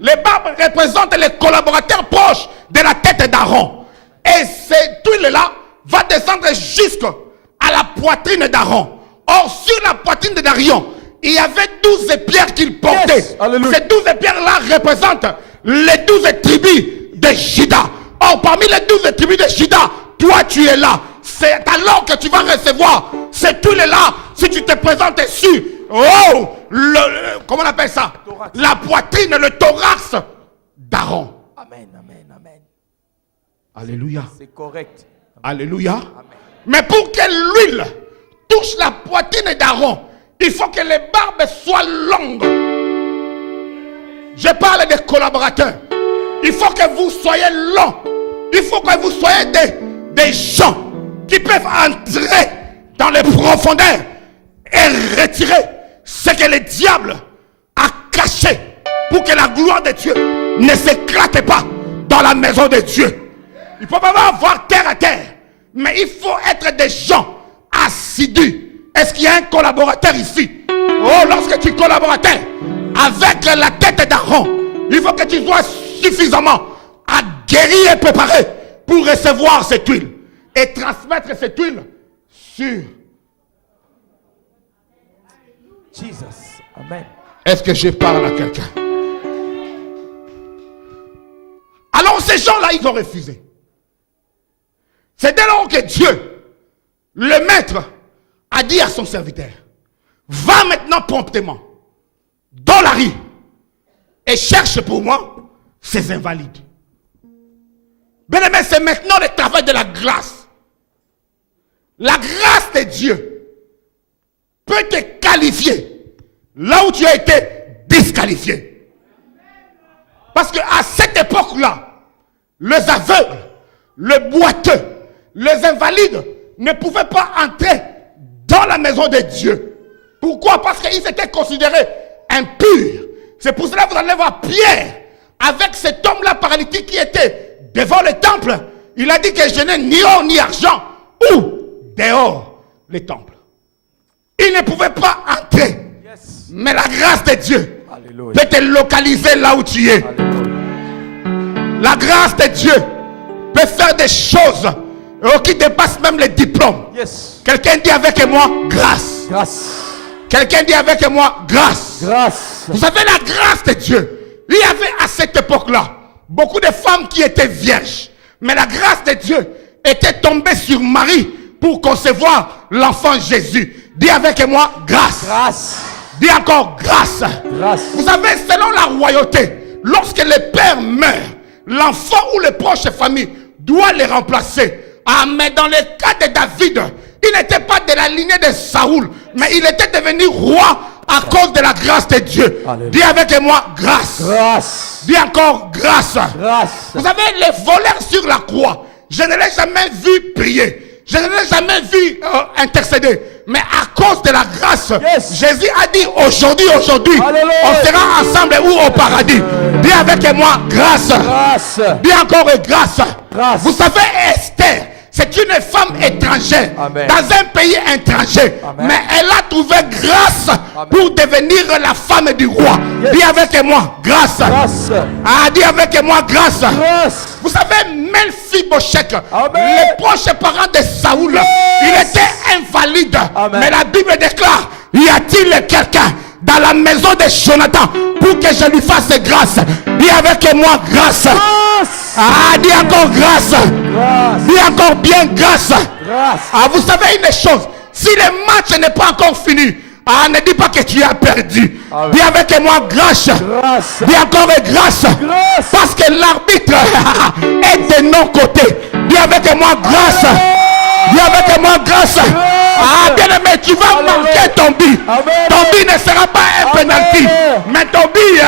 Les barbes représentent les collaborateurs proches de la tête d'Aaron. Et cette huile-là va descendre jusqu'à la poitrine d'Aaron. Or, sur la poitrine d'Aaron, il y avait 12 pierres qu'il portait. Yes. Ces 12 pierres-là représentent les 12 tribus de Juda. Or, parmi les 12 tribus de Juda, toi tu es là. C'est alors que tu vas recevoir cette huile-là si tu te présentes sur, comment on appelle ça? Thorax. La poitrine, le thorax d'Aaron. Amen, amen, amen. Alléluia. C'est correct. Alléluia. Mais pour que l'huile touche la poitrine d'Aaron, il faut que les barbes soient longues. Je parle des collaborateurs. Il faut que vous soyez longs. Il faut que vous soyez des gens qui peuvent entrer dans les profondeurs et retirer ce que le diable a caché pour que la gloire de Dieu ne s'éclate pas dans la maison de Dieu. Il ne faut pas avoir terre à terre, mais il faut être des gens assidus. Est-ce qu'il y a un collaborateur ici? Oh, lorsque tu collabores avec la tête d'Aaron, il faut que tu sois suffisamment aguerri et préparé pour recevoir cette huile et transmettre cette huile sur. Jesus. Amen. Est-ce que je parle à quelqu'un? Alors ces gens-là, ils ont refusé. C'est dès lors que Dieu, le maître, a dit à son serviteur, va maintenant promptement dans la rue et cherche pour moi ces invalides. Bien-aimé, c'est maintenant le travail de la grâce. La grâce de Dieu peut te qualifier là où tu as été disqualifié. Parce qu'à cette époque-là, les aveugles, les boiteux, les invalides ne pouvaient pas entrer dans la maison de Dieu. Pourquoi? Parce qu'ils étaient considérés impurs. C'est pour cela que vous allez voir Pierre avec cet homme-là paralytique qui était devant le temple. Il a dit que je n'ai ni or ni argent ou dehors le temple. Il ne pouvait pas entrer. Yes. Mais la grâce de Dieu Alléluia. peut te localiser là où tu es. Alléluia. La grâce de Dieu peut faire des choses qui dépassent même les diplômes. Yes. Quelqu'un dit avec moi grâce. Grâce. Quelqu'un dit avec moi grâce. Grâce. Vous savez, la grâce de Dieu, il y avait à cette époque-là beaucoup de femmes qui étaient vierges. Mais la grâce de Dieu était tombée sur Marie pour concevoir l'enfant Jésus. Dis avec moi grâce. Grâce. Dis encore grâce. Grâce. Vous savez, selon la royauté, lorsque le père meurt, l'enfant ou les proches familles doit les remplacer. Ah, mais dans le cas de David, il n'était pas de la lignée de Saoul, mais il était devenu roi à cause de la grâce de Dieu. Alléluia. Dis avec moi grâce. Grâce. Dis encore grâce. Grâce. Vous savez, les voleurs sur la croix, je ne l'ai jamais vu prier. Je ne l'ai jamais vu intercéder. Mais à cause de la grâce, Yes. Jésus a dit aujourd'hui, Alléluia. on sera ensemble ou au paradis. Dis avec moi grâce. Grâce. Dis encore grâce. Grâce. Vous savez, Esther, c'est une femme étrangère Amen. dans un pays étranger. Amen. Mais elle a trouvé grâce pour devenir la femme du roi. Yes. Dis avec moi grâce. Grâce. Ah, dis avec moi grâce. Grâce. Vous savez, Mephibosheth, Amen. les proches parents de Saoul, Il était invalide. Amen. Mais la Bible déclare, y a-t-il quelqu'un dans la maison de Jonathan pour que je lui fasse grâce? Dis avec moi grâce. Ah, dis encore grâce. Dis encore bien grâce. Ah, vous savez une chose, si le match n'est pas encore fini, ah, ne dis pas que tu as perdu. Amen. Dis avec moi grâce. Dis encore grâce. Parce que l'arbitre est de nos côtés. Dis avec moi grâce. Dis avec moi grâce. Ah, bien aimé, tu vas marquer ton but. Ton but ne sera pas un penalty, mais ton but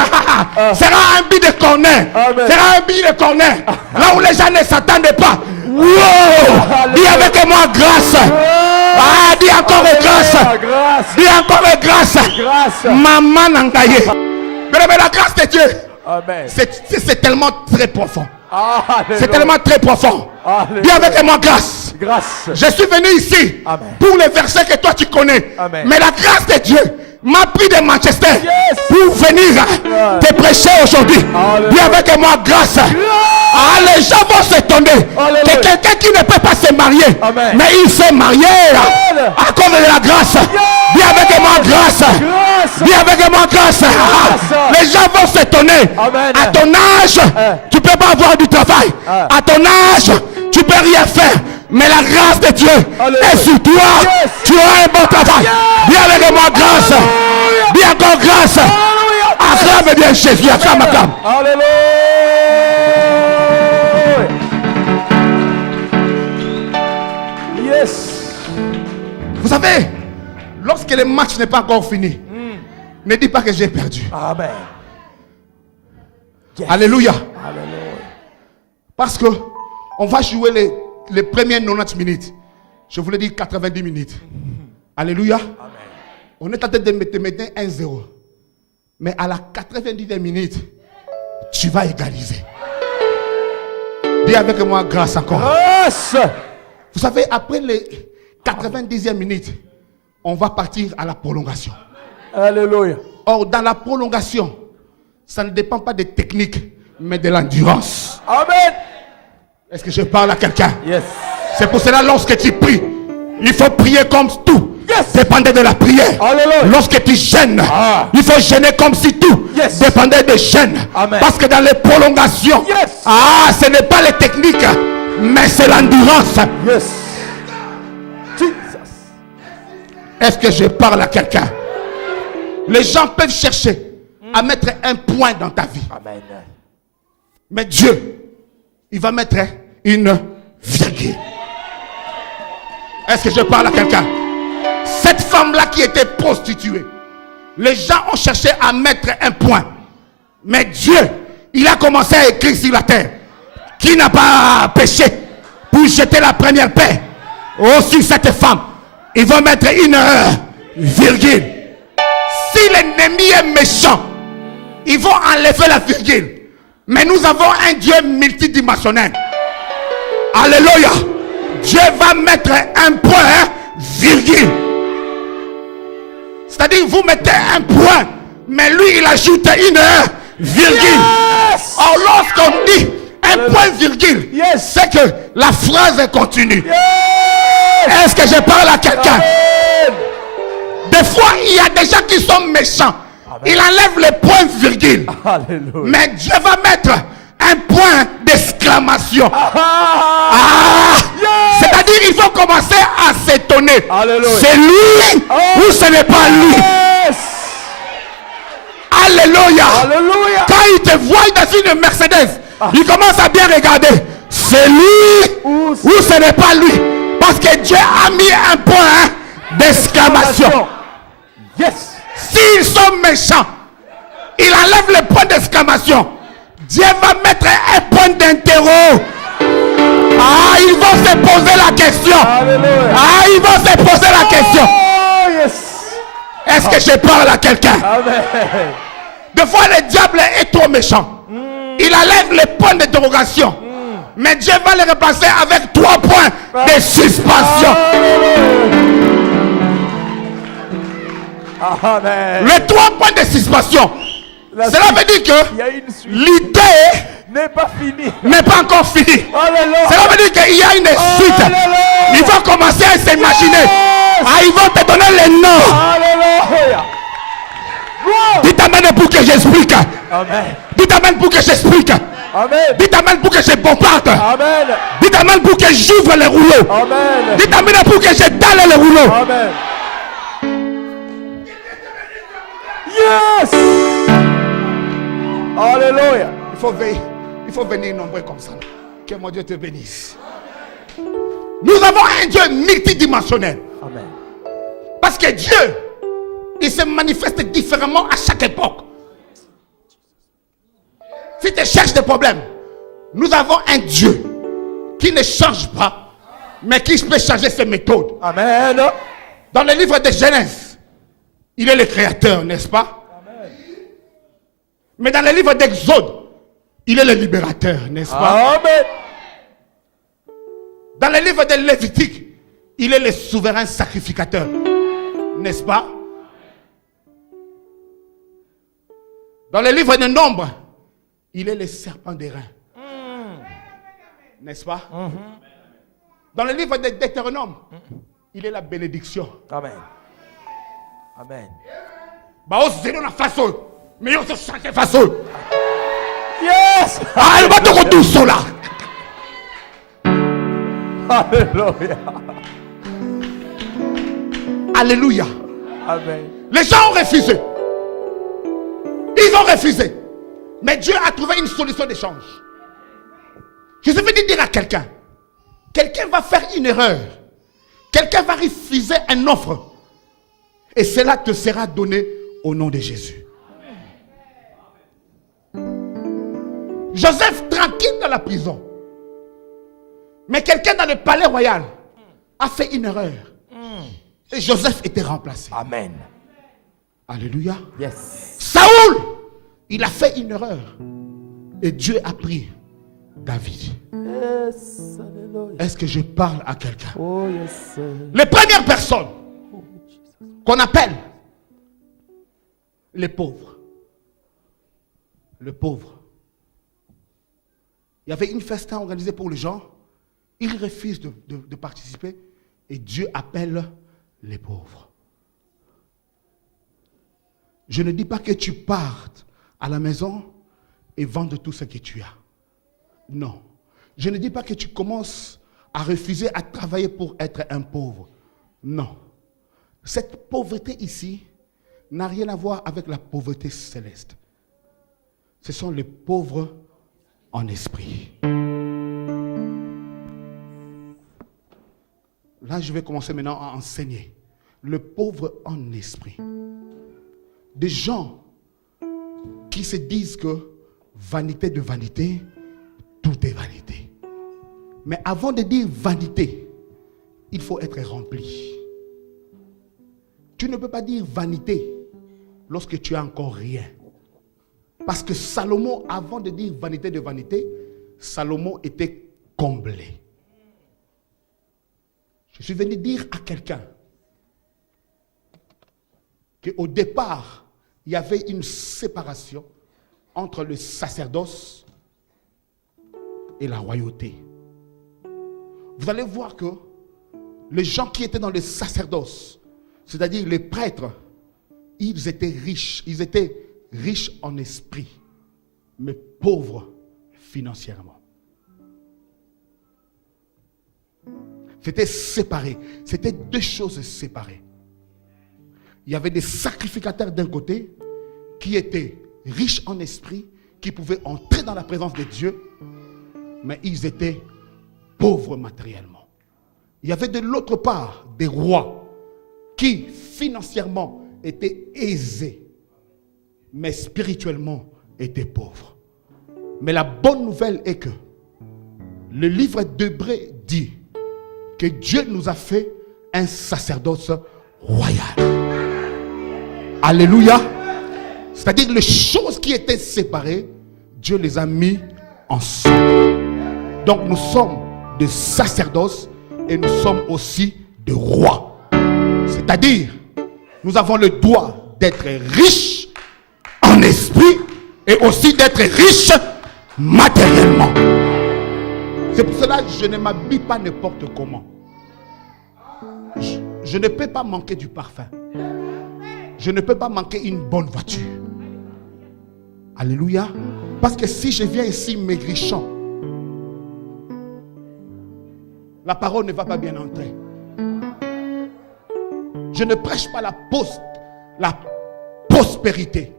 sera un but de corner. Sera un but de corner. Là où les gens ne s'attendent pas. Wow! Dis avec moi grâce. Ah, dis encore grâce. Dis encore grâce. Maman Nangaye. Mais la grâce de Dieu, Amen. c'est tellement très profond. Alléluia. C'est tellement très profond. Alléluia. Dis avec moi grâce. Grâce. Je suis venu ici Amen. pour les versets que toi tu connais. Amen. Mais la grâce de Dieu m'a pris de Manchester Yes. pour venir te prêcher aujourd'hui. Alléluia. Dis avec moi grâce. Ah, les gens vont s'étonner Alléluia. que quelqu'un qui ne peut pas se marier, Amen. mais il s'est marié à cause de la grâce. Dis avec moi grâce. Dis avec moi grâce. Les gens vont s'étonner. Amen. À ton âge, tu peux pas avoir du travail. À ton âge, tu peux rien faire. Mais la grâce de Dieu Alléluia. est sur toi. Yes. Tu as un bon travail. Dis avec moi grâce. Dis encore grâce. Acclame bien Jésus. Acclame, acclame. Alléluia. Yes. Vous savez, lorsque le match n'est pas encore fini, ne dis pas que j'ai perdu. Amen. Yes. Alléluia. Alléluia. Parce que on va jouer les premières 90 minutes. Je voulais dire 90 minutes. Alléluia. On est en train de mettre 1-0. Mais à la 90e minute, tu vas égaliser. Dis avec moi grâce encore. Grâce. Vous savez, après les 90e minute, on va partir à la prolongation. Alléluia. Or, dans la prolongation, ça ne dépend pas des techniques, mais de l'endurance. Amen. Est-ce que je parle à quelqu'un? Yes. C'est pour cela, lorsque tu pries, il faut prier comme tout. Yes. Dépendait de la prière. Alléluia. Lorsque tu gênes, il faut gêner comme si tout Yes. dépendait de gêne. Amen. Parce que dans les prolongations, Yes. ce n'est pas les techniques, mais c'est l'endurance. Yes. Jesus. Est-ce que je parle à quelqu'un? Les gens peuvent chercher à mettre un point dans ta vie. Amen. Mais Dieu, il va mettre une virgule. Est-ce que je parle à quelqu'un? Cette femme-là qui était prostituée, les gens ont cherché à mettre un point. Mais Dieu, il a commencé à écrire sur la terre. Qui n'a pas péché pour jeter la première paix? Aussi cette femme, il va mettre une virgule. Si l'ennemi est méchant, ils vont enlever la virgule. Mais nous avons un Dieu multidimensionnel. Alléluia. Dieu va mettre un point, virgule. C'est-à-dire, vous mettez un point, mais lui, il ajoute une virgule. Yes. Or, lorsqu'on dit un point, virgule, Yes. c'est que la phrase continue. Yes. Est-ce que je parle à quelqu'un? Amen. Des fois, il y a des gens qui sont méchants. Il enlève les points, virgule. Alléluia. Mais Dieu va mettre un point d'exclamation. Ah. C'est-à-dire, il faut commencer à s'étonner. Alléluia. C'est lui ou ce n'est pas lui? Yes. Alléluia. Alléluia. Quand il te voit dans une Mercedes, il commence à bien regarder. C'est lui Ou ou ce n'est pas lui? Parce que Dieu a mis un point d'exclamation. Yes. S'ils sont méchants, il enlève le point d'exclamation. Dieu va mettre un point d'interro. Ah, ils vont se poser la question. Alléluia. Ah, ils vont se poser la question. Oh, yes. Est-ce que je parle à quelqu'un? Amen. Des fois, le diable est trop méchant. Il enlève les points d'interrogation. Mais Dieu va les remplacer avec 3 points de suspension. Amen. Les 3 points de suspension. Cela veut dire Il y a que une suite. l'idée N'est pas fini. n'est pas encore finie. Alléluia. Cela veut dire qu'il y a une suite. Ils vont commencer à s'imaginer. Ah, ils vont te donner les noms. Alléluia. Dites amen pour que j'explique. Amen. Dites amen pour que j'explique. Amen. Dites amen pour que je bombarde. Amen. Dites amen pour que j'ouvre les rouleaux. Amen. Dites amen pour que j'étale les rouleaux. Amen. Yes. Alléluia. Il faut venir nombreux comme ça. Que mon Dieu te bénisse. Nous avons un Dieu multidimensionnel. Amen. Parce que Dieu, il se manifeste différemment à chaque époque. Si tu cherches des problèmes, nous avons un Dieu qui ne change pas, mais qui peut changer ses méthodes. Amen. Dans le livre de Genèse, il est le créateur, n'est-ce pas? Amen. Mais dans le livre d'Exode, il est le libérateur, n'est-ce pas? Amen. Dans le livre de Lévitique, il est le souverain sacrificateur, n'est-ce pas? Dans le livre de Nombre, il est le serpent des reins, n'est-ce pas? Dans le livre de Deutéronome, il est la bénédiction. Amen. Amen. Bah, on se donne façon, mais on se change façon. Yes. Ah, elle va te retourner sur là. Alléluia. Alléluia. Amen. Les gens ont refusé. Ils ont refusé. Mais Dieu a trouvé une solution d'échange. Je suis venu dire à quelqu'un, quelqu'un va faire une erreur. Quelqu'un va refuser une offre. Et cela te sera donné au nom de Jésus. Joseph tranquille dans la prison. Mais quelqu'un dans le palais royal a fait une erreur. Et Joseph était remplacé. Amen. Alléluia. Yes. Saoul, il a fait une erreur. Et Dieu a pris David. Yes. Alléluia. Est-ce que je parle à quelqu'un? Oh yes. Les premières personnes qu'on appelle les pauvres. Le pauvre. Il y avait une festin organisée pour les gens. Ils refusent de participer. Et Dieu appelle les pauvres. Je ne dis pas que tu partes à la maison et vendes tout ce que tu as. Non. Je ne dis pas que tu commences à refuser à travailler pour être un pauvre. Non. Cette pauvreté ici n'a rien à voir avec la pauvreté céleste. Ce sont les pauvres en esprit. Là, je vais commencer maintenant à enseigner. Le pauvre en esprit. Des gens qui se disent que vanité de vanité, tout est vanité. Mais avant de dire vanité, il faut être rempli. Tu ne peux pas dire vanité lorsque tu as encore rien. Parce que Salomon, avant de dire vanité de vanité, Salomon était comblé. Je suis venu dire à quelqu'un qu'au départ, il y avait une séparation entre le sacerdoce et la royauté. Vous allez voir que les gens qui étaient dans le sacerdoce, c'est-à-dire les prêtres, ils étaient riches en esprit, mais pauvres financièrement. C'était séparé. C'était deux choses séparées. Il y avait des sacrificateurs d'un côté qui étaient riches en esprit, qui pouvaient entrer dans la présence de Dieu, mais ils étaient pauvres matériellement. Il y avait de l'autre part des rois qui financièrement étaient aisés, mais spirituellement étaient pauvres. Mais la bonne nouvelle est que le livre d'Hébreux dit que Dieu nous a fait un sacerdoce royal. Alléluia. C'est-à-dire les choses qui étaient séparées, Dieu les a mis ensemble. Donc nous sommes des sacerdoces et nous sommes aussi des rois. C'est-à-dire, nous avons le droit d'être riches en esprit et aussi d'être riches matériellement. C'est pour cela que je ne m'habille pas n'importe comment. Je ne peux pas manquer du parfum. Je ne peux pas manquer une bonne voiture. Alléluia. Parce que si je viens ici maigrichant, la parole ne va pas bien entrer. Je ne prêche pas la prospérité.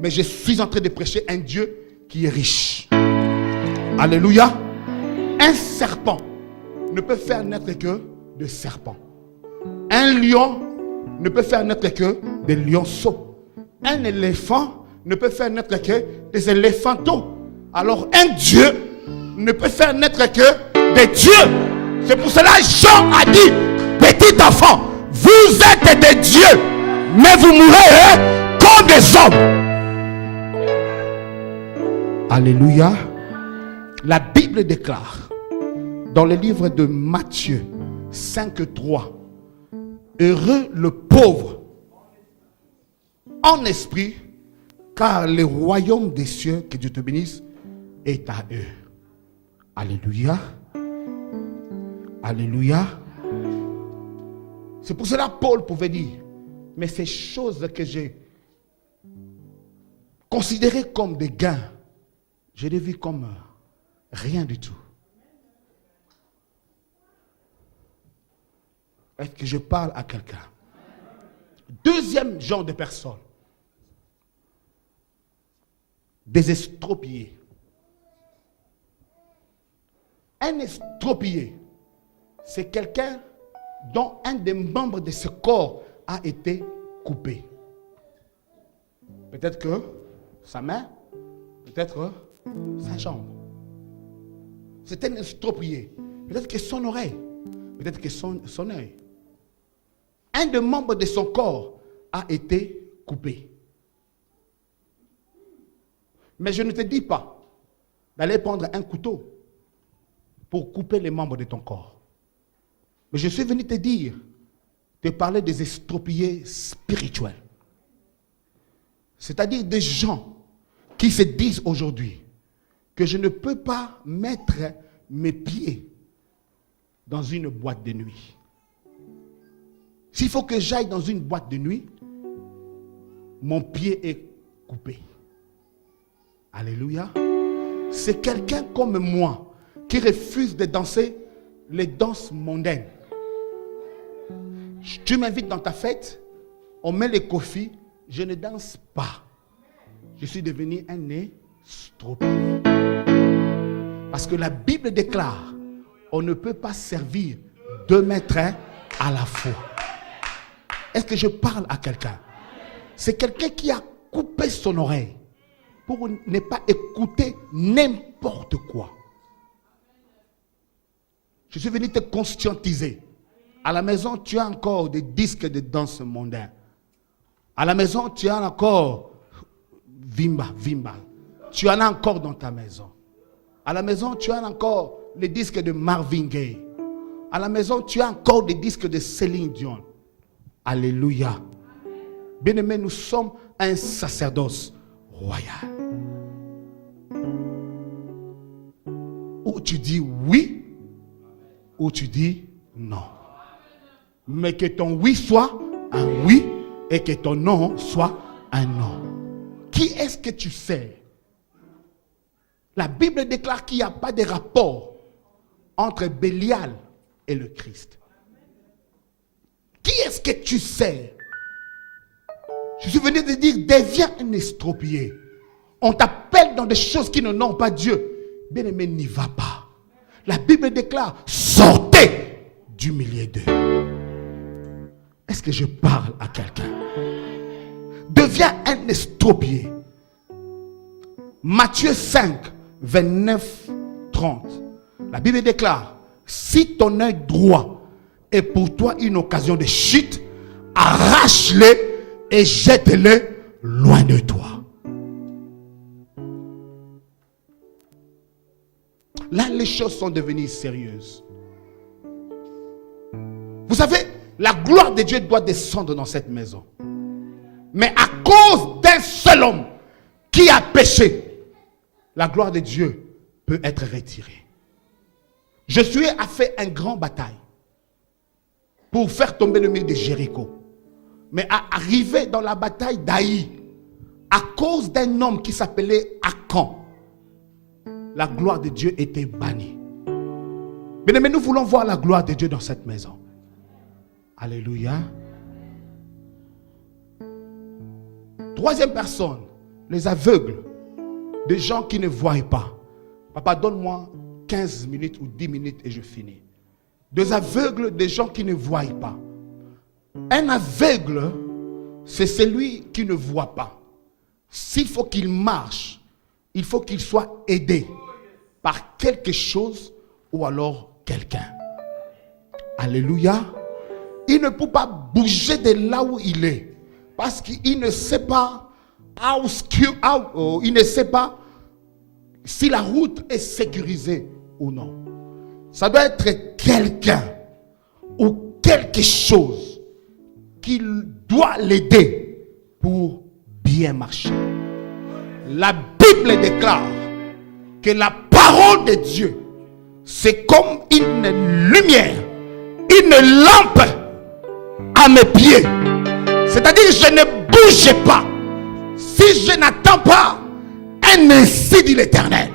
Mais je suis en train de prêcher un Dieu qui est riche. Alléluia. Un serpent ne peut faire naître que de serpents. Un lion ne peut faire naître que des lionceaux. Un éléphant ne peut faire naître que des éléphantaux. Alors un Dieu ne peut faire naître que des dieux. C'est pour cela que Jean a dit, petit enfant, vous êtes des dieux, mais vous mourrez comme des hommes. Alléluia. La Bible déclare dans le livre de Matthieu 5:3, heureux le pauvre en esprit, car le royaume des cieux, que Dieu te bénisse, est à eux. Alléluia. Alléluia. C'est pour cela que Paul pouvait dire, mais ces choses que j'ai considérées comme des gains, je les vis comme rien du tout. Est-ce que je parle à quelqu'un? Deuxième genre de personnes, des estropiés. Un estropié, c'est quelqu'un dont un des membres de ce corps a été coupé. Peut-être que sa main, peut-être sa jambe. C'est un estropié. Peut-être que son oreille, peut-être que son œil. Un des membres de son corps a été coupé. Mais je ne te dis pas d'aller prendre un couteau pour couper les membres de ton corps. Mais je suis venu te parler des estropiés spirituels. C'est-à-dire des gens qui se disent aujourd'hui que je ne peux pas mettre mes pieds dans une boîte de nuit. S'il faut que j'aille dans une boîte de nuit, mon pied est coupé. Alléluia. C'est quelqu'un comme moi qui refuse de danser les danses mondaines. Tu m'invites dans ta fête, on met les kofis, je ne danse pas. Je suis devenu un estropié. Parce que la Bible déclare, on ne peut pas servir deux maîtres à la fois. Est-ce que je parle à quelqu'un? C'est quelqu'un qui a coupé son oreille pour ne pas écouter n'importe quoi. Je suis venu te conscientiser. À la maison, tu as encore des disques de danse mondaine. À la maison, tu as encore Vimba. Tu en as encore dans ta maison. À la maison, tu as encore les disques de Marvin Gaye. À la maison, tu as encore des disques de Céline Dion. Alléluia. Bien-aimés, nous sommes un sacerdoce royal. Ou tu dis oui, ou tu dis non. Mais que ton oui soit un oui et que ton non soit un non. Qui est-ce que tu sers? La Bible déclare qu'il n'y a pas de rapport entre Bélial et le Christ. Qui est-ce que tu sers? Je suis venu te dire, deviens un estropié. On t'appelle dans des choses qui n'ont pas Dieu. Bien-aimé, n'y va pas. La Bible déclare, sortez du milieu d'eux. Est-ce que je parle à quelqu'un? Deviens un estropié. Matthieu 5, 29, 30. La Bible déclare, si ton œil droit est pour toi une occasion de chute, arrache-le et jette-le loin de toi. Là, les choses sont devenues sérieuses. Vous savez, la gloire de Dieu doit descendre dans cette maison. Mais à cause d'un seul homme qui a péché, la gloire de Dieu peut être retirée. Josué a fait une grande bataille. pour faire tomber le mur de Jéricho. Mais arrivé dans la bataille d'Aï, à cause d'un homme qui s'appelait Akan, la gloire de Dieu était bannie. Mais nous voulons voir la gloire de Dieu dans cette maison. Alléluia. Troisième personne, les aveugles, des gens qui ne voient pas. Papa, donne-moi 15 minutes ou 10 minutes et je finis. Des aveugles, des gens qui ne voient pas. Un aveugle, c'est celui qui ne voit pas. S'il faut qu'il marche, il faut qu'il soit aidé par quelque chose ou alors quelqu'un. Alléluia. Il ne peut pas bouger de là où il est parce qu'il ne sait pas il ne sait pas si la route est sécurisée ou non. Ça doit être quelqu'un ou quelque chose qui doit l'aider pour bien marcher. La Bible déclare que la parole de Dieu, c'est comme une lumière, une lampe à mes pieds. C'est-à-dire que je ne bouge pas si je n'attends pas un ainsi dit l'Éternel.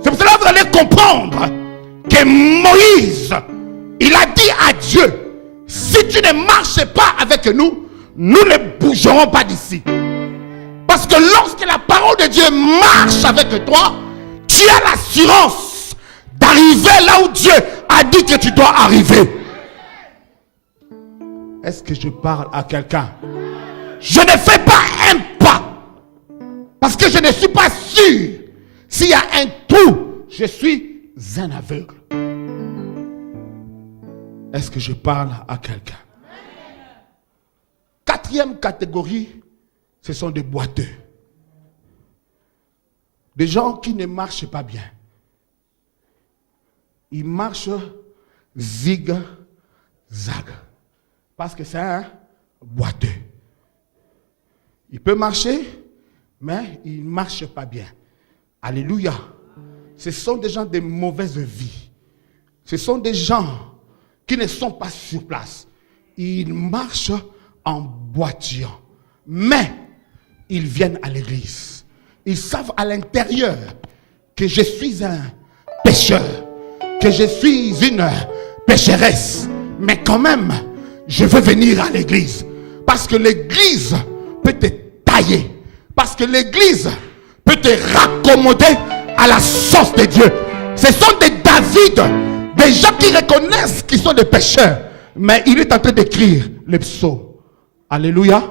C'est pour cela que vous allez comprendre que Moïse, il a dit à Dieu, si tu ne marches pas avec nous, nous ne bougerons pas d'ici. Parce que lorsque la parole de Dieu marche avec toi, tu as l'assurance d'arriver là où Dieu a dit que tu dois arriver. Est-ce que je parle à quelqu'un? Je ne fais pas un pas parce que je ne suis pas sûr. S'il y a un trou, je suis un aveugle. Est-ce que je parle à quelqu'un? Quatrième catégorie, ce sont des boiteux. Des gens qui ne marchent pas bien. Ils marchent zig-zag. Parce que c'est un boiteux. Il peut marcher, mais il ne marche pas bien. Alléluia. Ce sont des gens de mauvaise vie. Ce sont des gens qui ne sont pas sur place. Ils marchent en boitillant. Mais ils viennent à l'église. Ils savent à l'intérieur que je suis un pécheur, que je suis une pécheresse. Mais quand même, je veux venir à l'église. Parce que l'église peut te tailler. Parce que l'église peut te raccommoder à la sauce de Dieu. Ce sont des David, des gens qui reconnaissent qu'ils sont des pécheurs. Mais il est en train d'écrire les psaumes. Alléluia.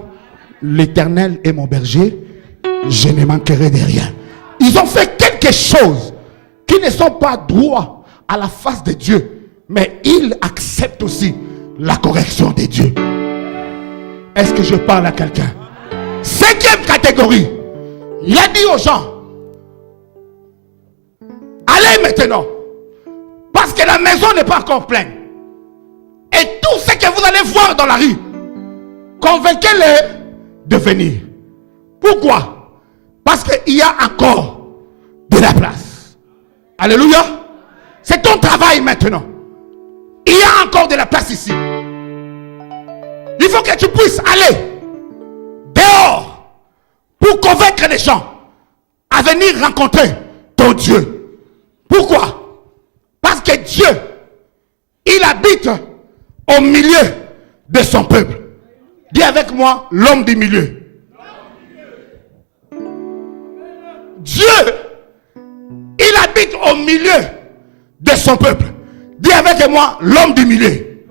L'Éternel est mon berger, je ne manquerai de rien. Ils ont fait quelque chose qui ne sont pas droits à la face de Dieu. Mais ils acceptent aussi la correction de Dieu. Est-ce que je parle à quelqu'un? Cinquième catégorie. Il a dit aux gens, allez maintenant, parce que la maison n'est pas encore pleine. Et tout ce que vous allez voir dans la rue, convainquez-les de venir. Pourquoi? Parce qu'il y a encore de la place. Alléluia. C'est ton travail maintenant. Il y a encore de la place ici. Il faut que tu puisses aller dehors pour convaincre les gens à venir rencontrer ton Dieu. Pourquoi? Parce que Dieu, il habite au milieu de son peuple. Dis avec moi, l'homme du milieu. Dieu, il habite au milieu de son peuple. Dis avec moi, l'homme du milieu.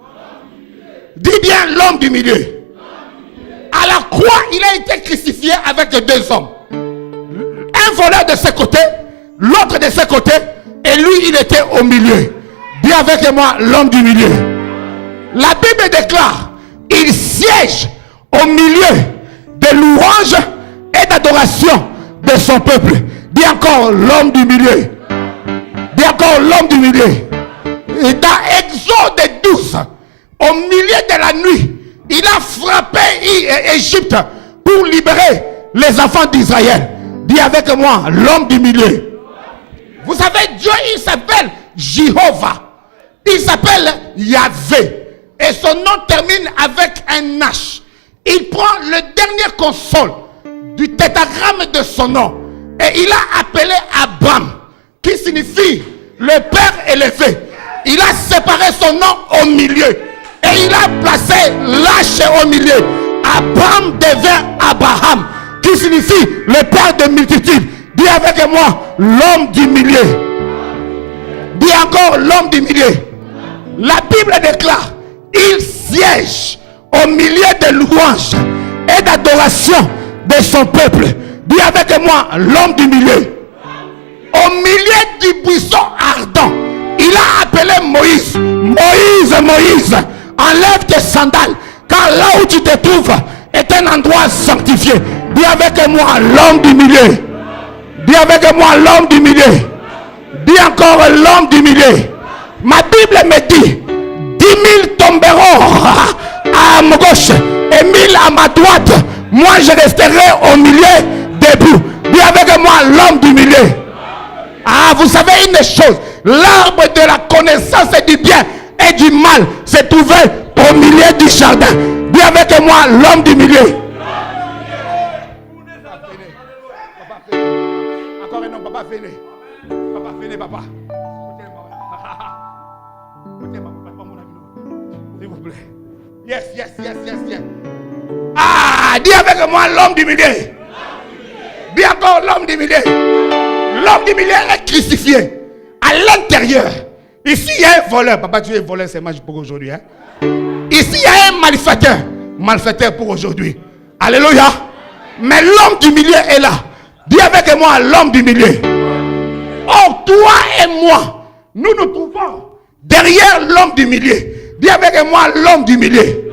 Dis bien l'homme du milieu. À la croix, il a été crucifié avec deux hommes. Un voleur de ce côté, l'autre de ce côté, et lui, il était au milieu. Dis avec moi, l'homme du milieu. La Bible déclare, il siège au milieu de louanges et d'adoration de son peuple. Dis encore l'homme du milieu. Dis encore l'homme du milieu. Et dans Exode 12, au milieu de la nuit, il a frappé Égypte pour libérer les enfants d'Israël. Dis avec moi, l'homme du milieu. Vous savez, Dieu, il s'appelle Jéhovah. Il s'appelle Yahvé. Et son nom termine avec un H. Il prend le dernier consonne du tétragramme de son nom. Et il a appelé Abram, qui signifie le Père élevé. Il a séparé son nom au milieu. Et il a placé l'H au milieu. Abram devient Abraham, qui signifie le Père de multitudes. Dis avec moi, l'homme du milieu. Dis encore, l'homme du milieu. La Bible déclare, il siège au milieu de louanges et d'adoration de son peuple. Dis avec moi, l'homme du milieu. Au milieu du buisson ardent, il a appelé Moïse. Moïse, Moïse, enlève tes sandales, car là où tu te trouves est un endroit sanctifié. Dis avec moi, l'homme du milieu. Dis avec moi, l'homme du milieu. Dis encore, l'homme du milieu. Ma Bible me dit, 10 000 tomberont à ma gauche et 1000 à ma droite. Moi, je resterai au milieu debout. Dis avec moi, l'homme du milieu. Ah, vous savez une chose, l'arbre de la connaissance du bien et du mal s'est trouvé au milieu du jardin. Dis avec moi, l'homme du milieu. Encore un nom, papa, fini. Papa, fini, papa. S'il vous plaît. Yes, yes, yes, yes, yes. Ah, dis avec moi, l'homme du milieu. Dis encore, l'homme du milieu. L'homme du milieu est crucifié. À l'intérieur. Ici, il y a un voleur. Papa, tu es voleur, c'est magique pour aujourd'hui. Hein? Ici, il y a un malfaiteur. Malfaiteur pour aujourd'hui. Alléluia. Mais l'homme du milieu est là. Dis avec moi, l'homme du milieu. Oh, toi et moi, nous nous trouvons derrière l'homme du milieu. Dis avec moi, l'homme du milieu.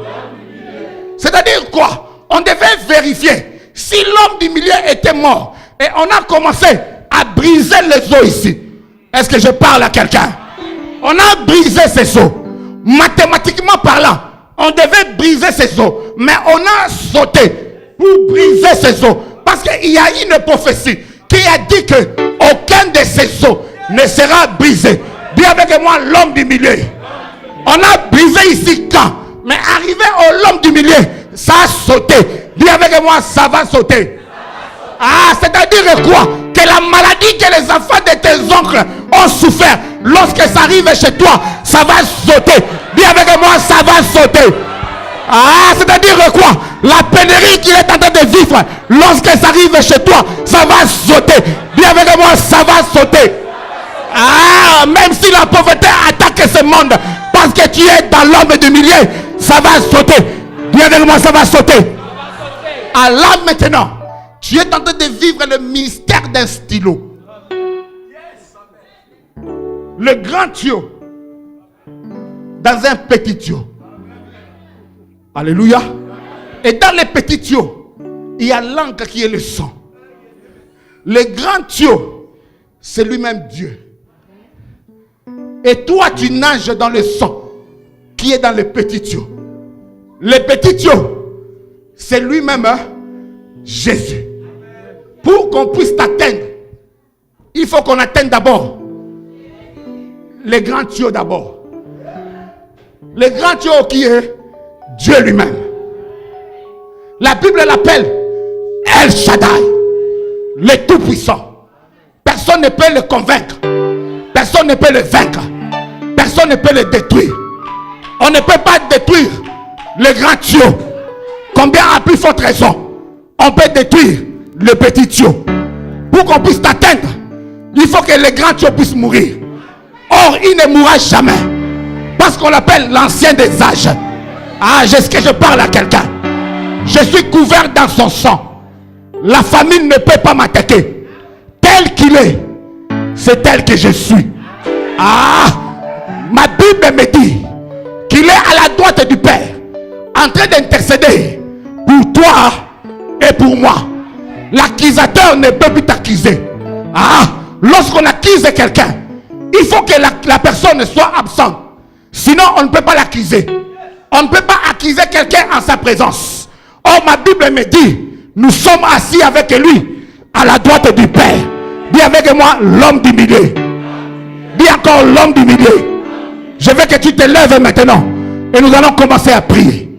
C'est-à-dire quoi? On devait vérifier si l'homme du milieu était mort. Et on a commencé à briser les os ici. Est-ce que je parle à quelqu'un? On a brisé ces os. Mathématiquement parlant, on devait briser ces os. Mais on a sauté pour briser ces os. Parce qu'il y a une prophétie qui a dit que aucun de ces os ne sera brisé. Dis avec moi, l'homme du milieu. On a brisé ici quand? Mais arrivé au l'homme du milieu, ça a sauté. Dis avec moi, ça va sauter. Ah, c'est-à-dire quoi? Que la maladie que les enfants de tes oncles ont souffert, lorsque ça arrive chez toi, ça va sauter. Dis avec moi, ça va sauter. Ah, c'est-à-dire quoi? La pénurie qu'il est en train de vivre, lorsque ça arrive chez toi, ça va sauter. Dis avec moi, ça va sauter. Ah, même si la pauvreté attaque ce monde, parce que tu es dans l'homme du milieu, ça va sauter. Dis avec moi, ça va sauter. Ah, là maintenant, tu es en train de vivre le ministère d'un stylo. Le grand tuyau dans un petit tuyau. Alléluia. Et dans les petits tuyaux, il y a l'encre qui est le sang. Le grand tuyau, c'est lui-même Dieu. Et toi, tu nages dans le sang qui est dans le petit tuyau. Le petit tuyau, c'est lui-même Jésus. Pour qu'on puisse t'atteindre, il faut qu'on atteigne d'abord le grand tuyau d'abord. Le grand tuyau qui est Dieu lui-même. La Bible l'appelle El Shaddai, le Tout-Puissant. Personne ne peut le convaincre. Personne ne peut le vaincre. Personne ne peut le détruire. On ne peut pas détruire le grand tuyau. Combien à plus forte raison, on peut détruire le petit tuyau. Pour qu'on puisse t'atteindre, il faut que le grand tuyau puisse mourir. Or, il ne mourra jamais. Parce qu'on l'appelle l'ancien des âges. Ah, est-ce que je parle à quelqu'un? Je suis couvert dans son sang. La famine ne peut pas m'attaquer. Tel qu'il est, c'est tel que je suis. Ah, ma Bible me dit qu'il est à la droite du Père, en train d'intercéder pour toi et pour moi. L'accusateur ne peut plus t'accuser. Ah, lorsqu'on accuse quelqu'un, il faut que la personne soit absente. Sinon, on ne peut pas l'accuser. On ne peut pas accuser quelqu'un en sa présence. Or, ma Bible me dit, nous sommes assis avec lui à la droite du Père. Dis avec moi, l'homme du milieu. Dis encore, l'homme du milieu. Je veux que tu te lèves maintenant. Et nous allons commencer à prier.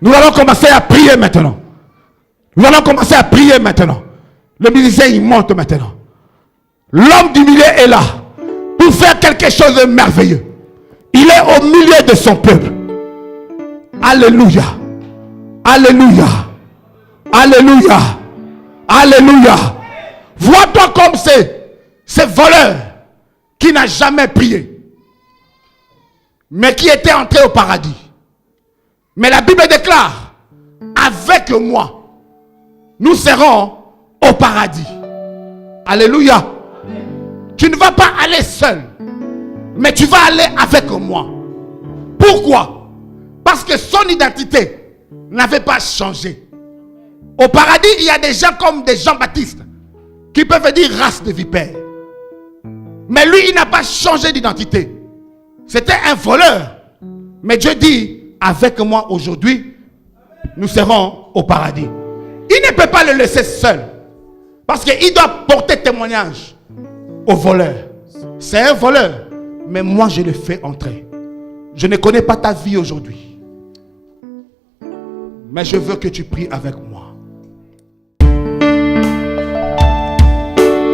Nous allons commencer à prier maintenant. Nous allons commencer à prier maintenant. Le musicien, il monte maintenant. L'homme du milieu est là pour faire quelque chose de merveilleux. Il est au milieu de son peuple. Alléluia. Alléluia. Alléluia. Alléluia. Vois-toi comme ces voleurs qui n'a jamais prié, mais qui était entré au paradis. Mais la Bible déclare, avec moi, nous serons au paradis. Alléluia. Tu ne vas pas aller seul, mais tu vas aller avec moi. Pourquoi? Parce que son identité n'avait pas changé. Au paradis, il y a des gens comme des Jean-Baptiste qui peuvent dire race de vipère. Mais lui, il n'a pas changé d'identité. C'était un voleur. Mais Dieu dit, avec moi aujourd'hui, nous serons au paradis. Il ne peut pas le laisser seul. Parce qu'il doit porter témoignage au voleur. C'est un voleur. Mais moi, je le fais entrer. Je ne connais pas ta vie aujourd'hui. Mais je veux que tu pries avec moi.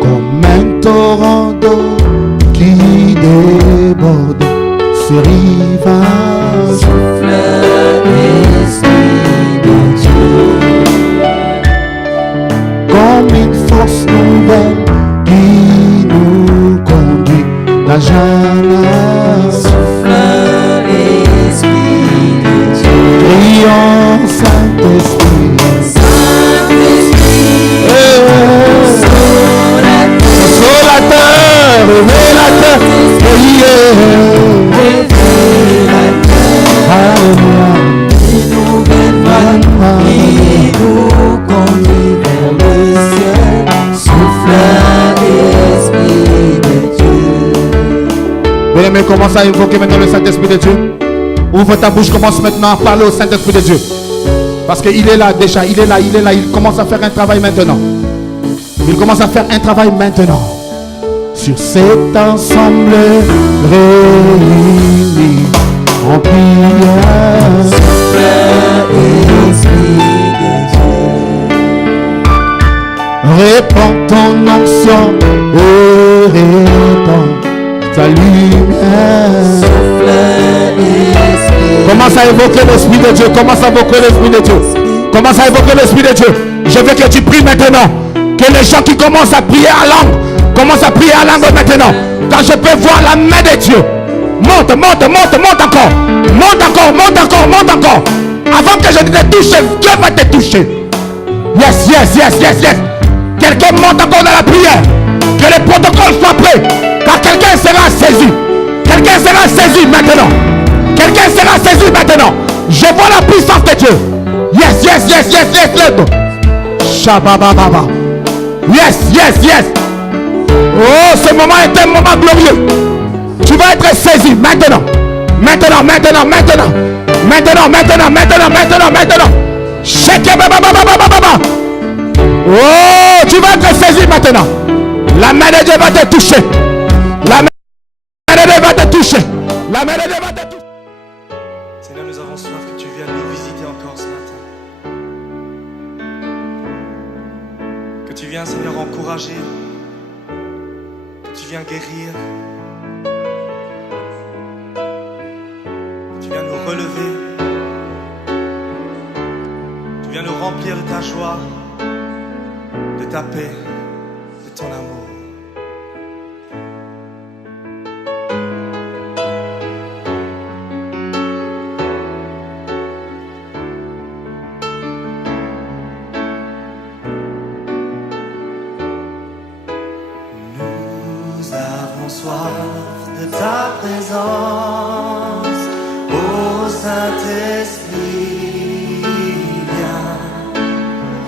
Comme un torrent d'eau qui déborde ce rivage. Souffle l'Esprit de Dieu. Comme une force nouvelle qui nous conduit à jamais. Souffle l'Esprit de Dieu. Prions Saint-Esprit. Révélateur, il nous conduit vers le ciel. Souffle l'Esprit de Dieu. Bien-aimé, commence à invoquer maintenant le Saint-Esprit de Dieu. Ouvre ta bouche, commence maintenant à parler au Saint-Esprit de Dieu. Parce qu'il est là déjà, il est là. Il commence à faire un travail maintenant. Il commence à faire un travail maintenant. Sur cet ensemble réuni en prière. Souffle l'Esprit de Dieu. Répands ton onction et répands ta lumière. Souffle l'Esprit. Commence à évoquer l'Esprit de Dieu. Commence à évoquer l'Esprit de Dieu. Commence à évoquer l'Esprit de Dieu. Je veux que tu pries maintenant. Que les gens qui commencent à prier à langue commencent à prier à langue maintenant. Quand je peux voir la main de Dieu. Monte encore. Monte encore. Avant que je te touche, Dieu va te toucher. Yes. Quelqu'un monte encore dans la prière. Que le protocole soit prêt. Car quelqu'un sera saisi. Quelqu'un sera saisi maintenant. Je vois la puissance de Dieu. Yes. Shabababa. Yes. Oh, ce moment est un moment glorieux. Tu vas être saisi maintenant. Oh, tu vas être saisi maintenant. La main de Dieu va te toucher. Seigneur, nous avons soif que tu viennes nous visiter encore ce matin. Que tu viennes, Seigneur, encourager. Que tu viennes guérir. Que tu viennes nous relever. Tu viennes nous remplir de ta joie, de ta paix, de ton amour. Soif de ta présence, ô Saint-Esprit, viens,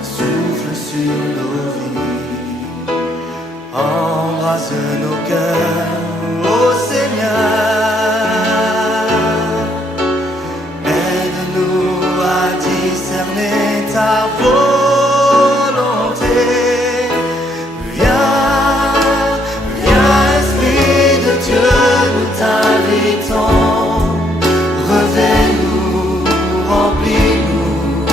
souffle sur nos vies, embrasse nos cœurs, ô Seigneur, aide-nous à discerner ta volonté. Dieu, nous habitons. Revêt-nous, remplis-nous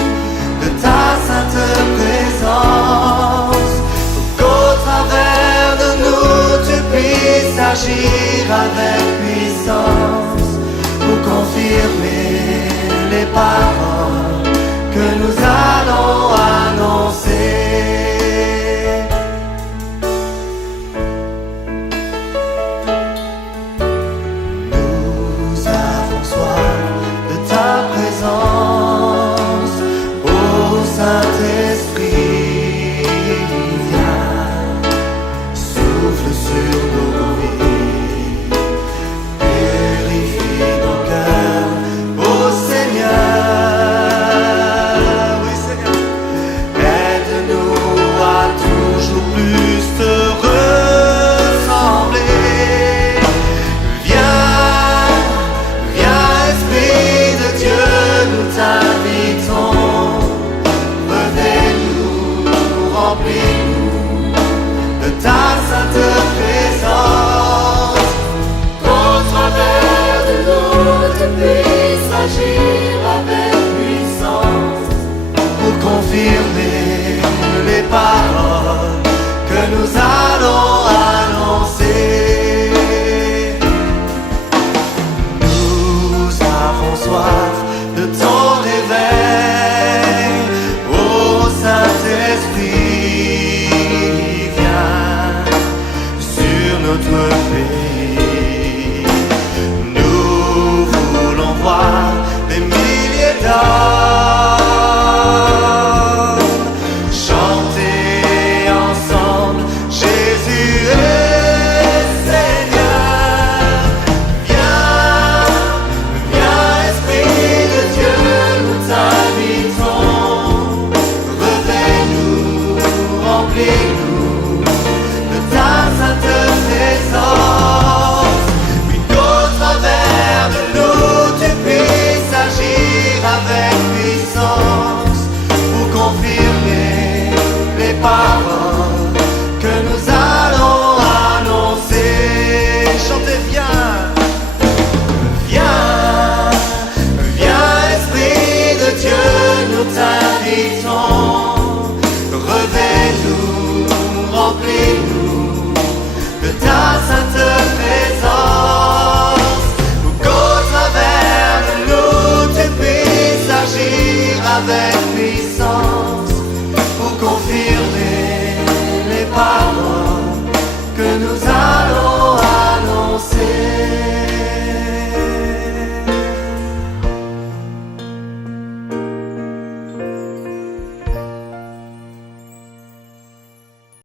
de ta sainte présence, pour qu'au travers de nous tu puisses agir avec puissance, pour confirmer les paroles que nous allons